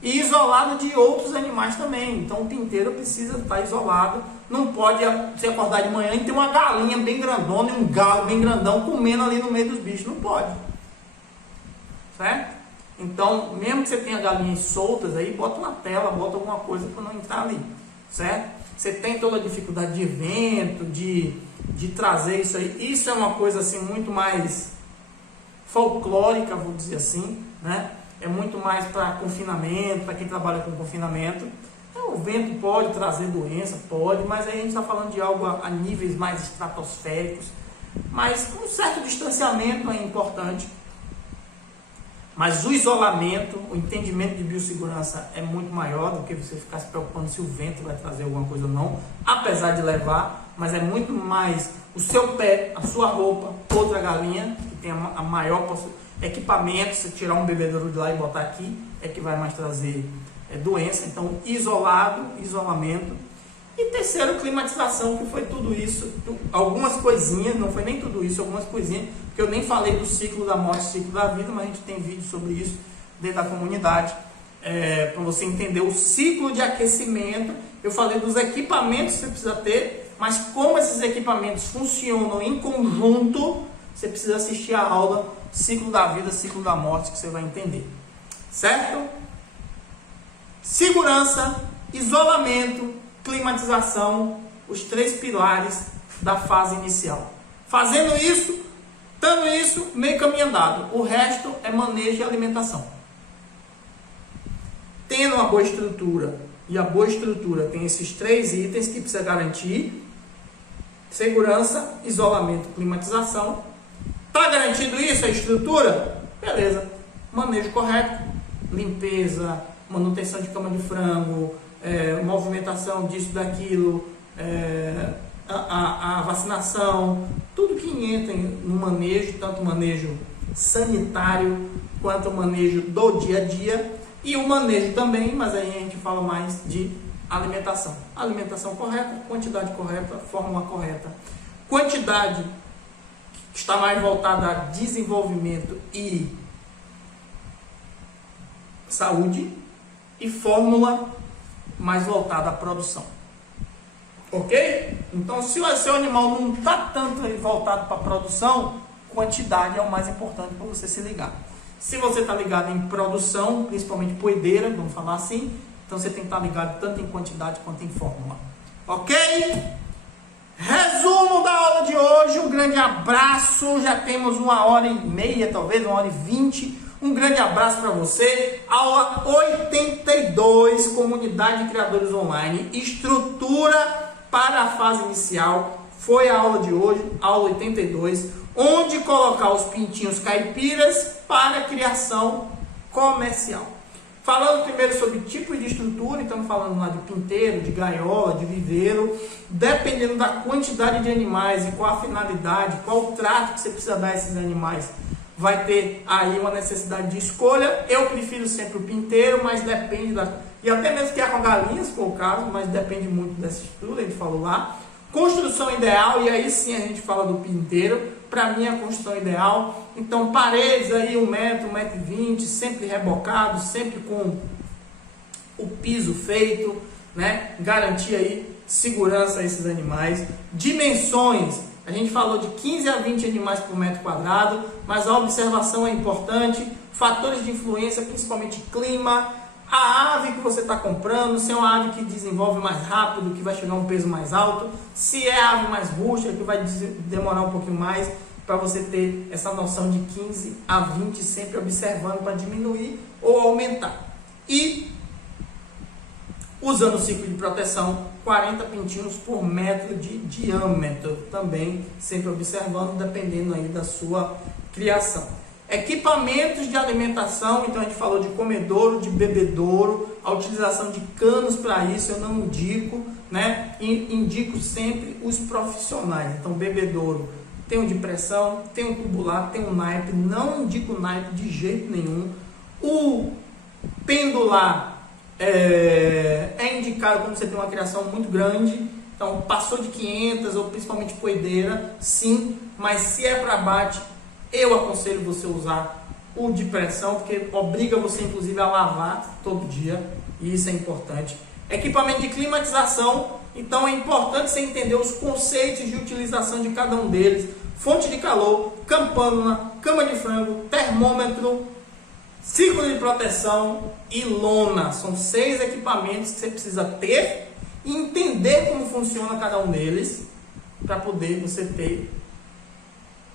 E isolado de outros animais também. Então o pinteiro precisa estar isolado. Não pode você acordar de manhã e ter uma galinha bem grandona e um galo bem grandão comendo ali no meio dos bichos. Não pode. Certo? Então, mesmo que você tenha galinhas soltas aí, bota uma tela, bota alguma coisa para não entrar ali, certo? Você tem toda a dificuldade de evento, de trazer isso aí. Isso é uma coisa assim muito mais folclórica, vou dizer assim, né? É muito mais para confinamento, para quem trabalha com confinamento. O vento pode trazer doença, pode, mas aí a gente está falando de algo a níveis mais estratosféricos. Mas um certo distanciamento é importante. Mas o isolamento, o entendimento de biossegurança é muito maior do que você ficar se preocupando se o vento vai trazer alguma coisa ou não, apesar de levar, mas é muito mais o seu pé, a sua roupa, outra galinha, que tem a maior equipamento, se tirar um bebedouro de lá e botar aqui, é que vai mais trazer doença. Então, isolamento. E terceiro, climatização, que foi tudo isso, algumas coisinhas, não foi nem tudo isso, algumas coisinhas, porque eu nem falei do ciclo da morte, ciclo da vida, mas a gente tem vídeo sobre isso dentro da comunidade, para você entender o ciclo de aquecimento. Eu falei dos equipamentos que você precisa ter, mas como esses equipamentos funcionam em conjunto, você precisa assistir a aula ciclo da vida, ciclo da morte, que você vai entender, certo? Segurança, isolamento, climatização, os 3 pilares da fase inicial. Fazendo isso, dando isso, meio caminho andado. O resto é manejo e alimentação. Tendo uma boa estrutura, e a boa estrutura tem esses 3 itens que precisa garantir: segurança, isolamento, climatização. Tá garantido isso, a estrutura? Beleza. Manejo correto, limpeza, manutenção de cama de frango, movimentação disso, daquilo, a vacinação, tudo que entra no manejo, tanto o manejo sanitário quanto o manejo do dia a dia, e o manejo também, mas aí a gente fala mais de alimentação. Alimentação correta, quantidade correta, fórmula correta. Quantidade que está mais voltada a desenvolvimento e saúde, e fórmula mais voltada à produção. Ok? Então, se o seu animal não está tanto voltado para a produção, quantidade é o mais importante para você se ligar. Se você está ligado em produção, principalmente poedeira, vamos falar assim, então você tem que estar ligado tanto em quantidade quanto em fórmula. Ok? Resumo da aula de hoje, um grande abraço, já temos 1h30, talvez 1h20, um grande abraço para você. Aula 82, Comunidade de Criadores Online, estrutura para a fase inicial, foi a aula de hoje, aula 82, onde colocar os pintinhos caipiras para criação comercial. Falando primeiro sobre tipo de estrutura, estamos falando lá de pinteiro, de gaiola, de viveiro, dependendo da quantidade de animais e qual a finalidade, qual o trato que você precisa dar a esses animais, vai ter aí uma necessidade de escolha. Eu prefiro sempre o pinteiro, mas depende da... E até mesmo que é com galinhas, se for o caso, mas depende muito dessa estrutura, a gente falou lá. Construção ideal, e aí sim a gente fala do pinteiro. Para mim, a construção ideal. Então, paredes aí 1 metro, 1,20 m, sempre rebocado, sempre com o piso feito, né? Garantir aí segurança a esses animais. Dimensões, a gente falou de 15 a 20 animais por metro quadrado, mas a observação é importante. Fatores de influência, principalmente clima, a ave que você está comprando, se é uma ave que desenvolve mais rápido, que vai chegar a um peso mais alto, se é a ave mais rústica, que vai demorar um pouquinho mais, para você ter essa noção de 15 a 20, sempre observando para diminuir ou aumentar. E usando o ciclo de proteção, 40 pintinhos por metro de diâmetro, também sempre observando, dependendo aí da sua criação. Equipamentos de alimentação, então a gente falou de comedouro, de bebedouro, a utilização de canos para isso eu não indico, né? Indico sempre os profissionais. Então, bebedouro tem um de pressão, tem um tubular, tem um naipe, não indico o naipe de jeito nenhum. O pendular é indicado quando você tem uma criação muito grande, então passou de 500 ou principalmente poedeira, sim, mas se é para abate, eu aconselho você usar o de pressão, porque obriga você inclusive a lavar todo dia, e isso é importante. Equipamento de climatização, então é importante você entender os conceitos de utilização de cada um deles. Fonte de calor, campânula, cama de frango, termômetro, ciclo de proteção e lona. São 6 equipamentos que você precisa ter e entender como funciona cada um deles, para poder você ter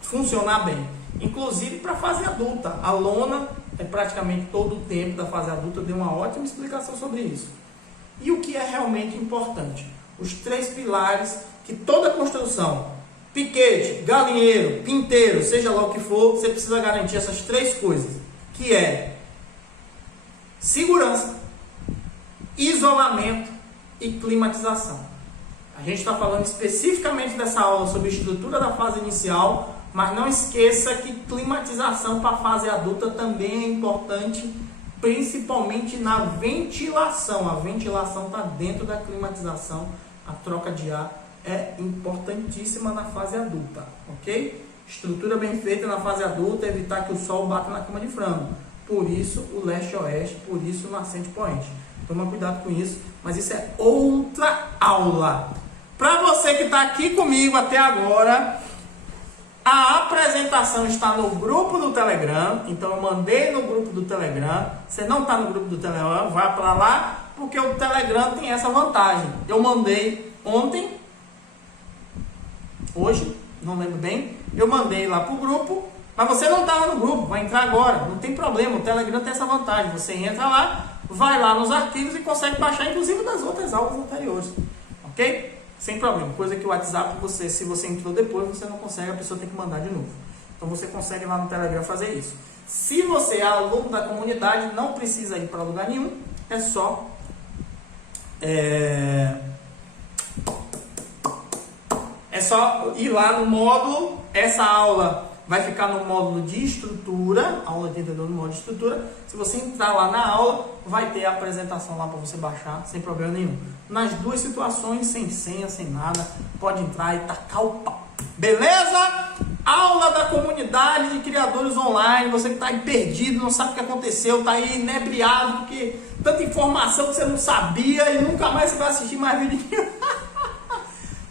funcionar bem. Inclusive para a fase adulta, a lona é praticamente todo o tempo da fase adulta, eu dei uma ótima explicação sobre isso. E o que é realmente importante? Os 3 pilares que toda construção, piquete, galinheiro, pinteiro, seja lá o que for, você precisa garantir essas 3 coisas, que é segurança, isolamento e climatização. A gente está falando especificamente dessa aula sobre estrutura da fase inicial, mas não esqueça que climatização para a fase adulta também é importante, principalmente na ventilação. A ventilação está dentro da climatização, a troca de ar é importantíssima na fase adulta, ok? Estrutura bem feita na fase adulta, evitar que o sol bata na cama de frango. Por isso o leste-oeste, por isso o nascente-poente. Toma cuidado com isso, mas isso é outra aula. Para você que está aqui comigo até agora, a apresentação está no grupo do Telegram, então eu mandei no grupo do Telegram. Você não está no grupo do Telegram, vai para lá, porque o Telegram tem essa vantagem. Eu mandei ontem, hoje, não lembro bem, eu mandei lá para o grupo, mas você não estava no grupo, vai entrar agora, não tem problema, o Telegram tem essa vantagem. Você entra lá, vai lá nos arquivos e consegue baixar, inclusive das outras aulas anteriores, ok? Sem problema, coisa que o WhatsApp, se você entrou depois, você não consegue, a pessoa tem que mandar de novo. Então você consegue lá no Telegram fazer isso. Se você é aluno da comunidade, não precisa ir para lugar nenhum, é só ir lá no módulo. Essa aula vai ficar no módulo de estrutura, aula 82 no módulo de estrutura. Se você entrar lá na aula, vai ter a apresentação lá para você baixar, sem problema nenhum. Nas duas situações, sem senha, sem nada, pode entrar e tacar o pau. Beleza? Aula da comunidade de criadores online. Você que está aí perdido, não sabe o que aconteceu, está aí inebriado, porque tanta informação que você não sabia e nunca mais você vai assistir mais vídeo.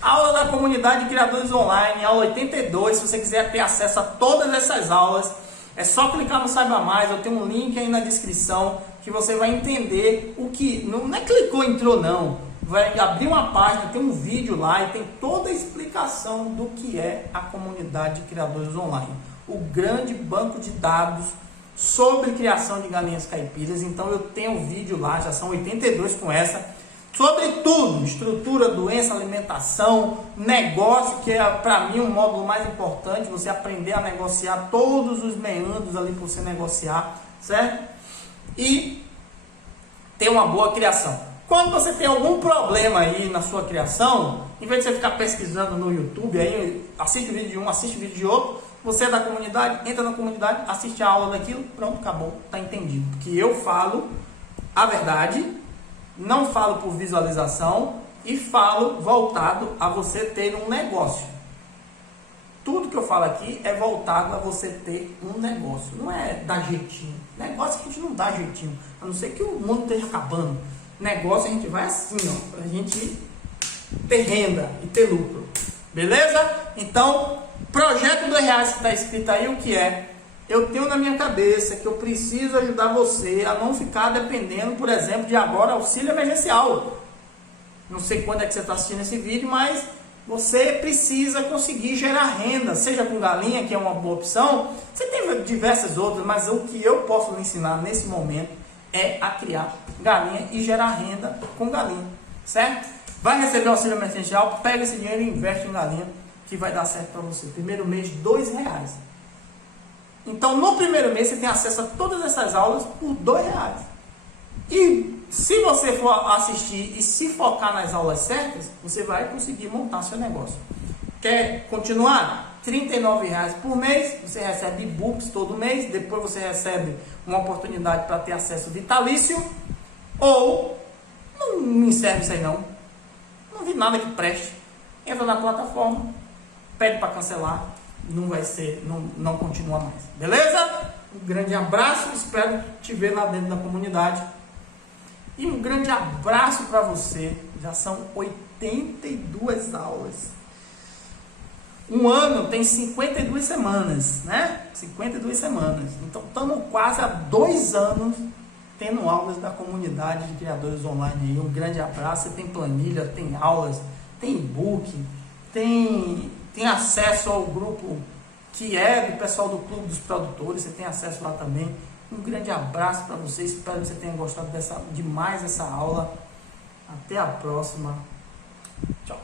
Aula da comunidade de criadores online, aula 82. Se você quiser ter acesso a todas essas aulas, é só clicar no Saiba Mais. Eu tenho um link aí na descrição que você vai entender o que... Não é clicou, entrou não. Vai abrir uma página, tem um vídeo lá e tem toda a explicação do que é a comunidade de criadores online. O grande banco de dados sobre criação de galinhas caipiras. Então eu tenho um vídeo lá, já são 82 com essa. Sobre tudo, estrutura, doença, alimentação, negócio, que é para mim o módulo mais importante, você aprender a negociar todos os meandros ali para você negociar, certo? E ter uma boa criação. Quando você tem algum problema aí na sua criação, em vez de você ficar pesquisando no YouTube, aí assiste o vídeo de um, assiste o vídeo de outro, você é da comunidade, entra na comunidade, assiste a aula daquilo, pronto, acabou, tá entendido. Porque eu falo a verdade, não falo por visualização e falo voltado a você ter um negócio. Tudo que eu falo aqui é voltado a você ter um negócio. Não é dar jeitinho. Negócio que a gente não dá jeitinho. A não ser que o mundo esteja acabando. Negócio a gente vai assim, ó. Pra gente ter renda e ter lucro. Beleza? Então, projeto R$2 que está escrito aí, o que é? Eu tenho na minha cabeça que eu preciso ajudar você a não ficar dependendo, por exemplo, de agora auxílio emergencial. Não sei quando é que você está assistindo esse vídeo, mas você precisa conseguir gerar renda, seja com galinha, que é uma boa opção. Você tem diversas outras, mas o que eu posso lhe ensinar nesse momento é a criar galinha e gerar renda com galinha, certo? Vai receber auxílio emergencial, pega esse dinheiro e investe em galinha, que vai dar certo para você. Primeiro mês, R$2. Então, no primeiro mês, você tem acesso a todas essas aulas por R$2. E se você for assistir e se focar nas aulas certas, você vai conseguir montar seu negócio. Quer continuar? R$39 por mês, você recebe e-books todo mês, depois você recebe uma oportunidade para ter acesso vitalício, ou não serve isso aí não vi nada que preste, entra na plataforma, pede para cancelar, não vai ser, não continua mais, beleza? Um grande abraço, espero te ver lá dentro da comunidade, e um grande abraço para você. Já são 82 aulas. Um ano tem 52 semanas, né? 52 semanas. Então estamos quase há 2 anos tendo aulas da comunidade de criadores online. Um grande abraço. Você tem planilha, tem aulas, tem e-book, tem acesso ao grupo que é do pessoal do Clube dos Produtores. Você tem acesso lá também. Um grande abraço para você. Espero que você tenha gostado demais dessa aula. Até a próxima. Tchau.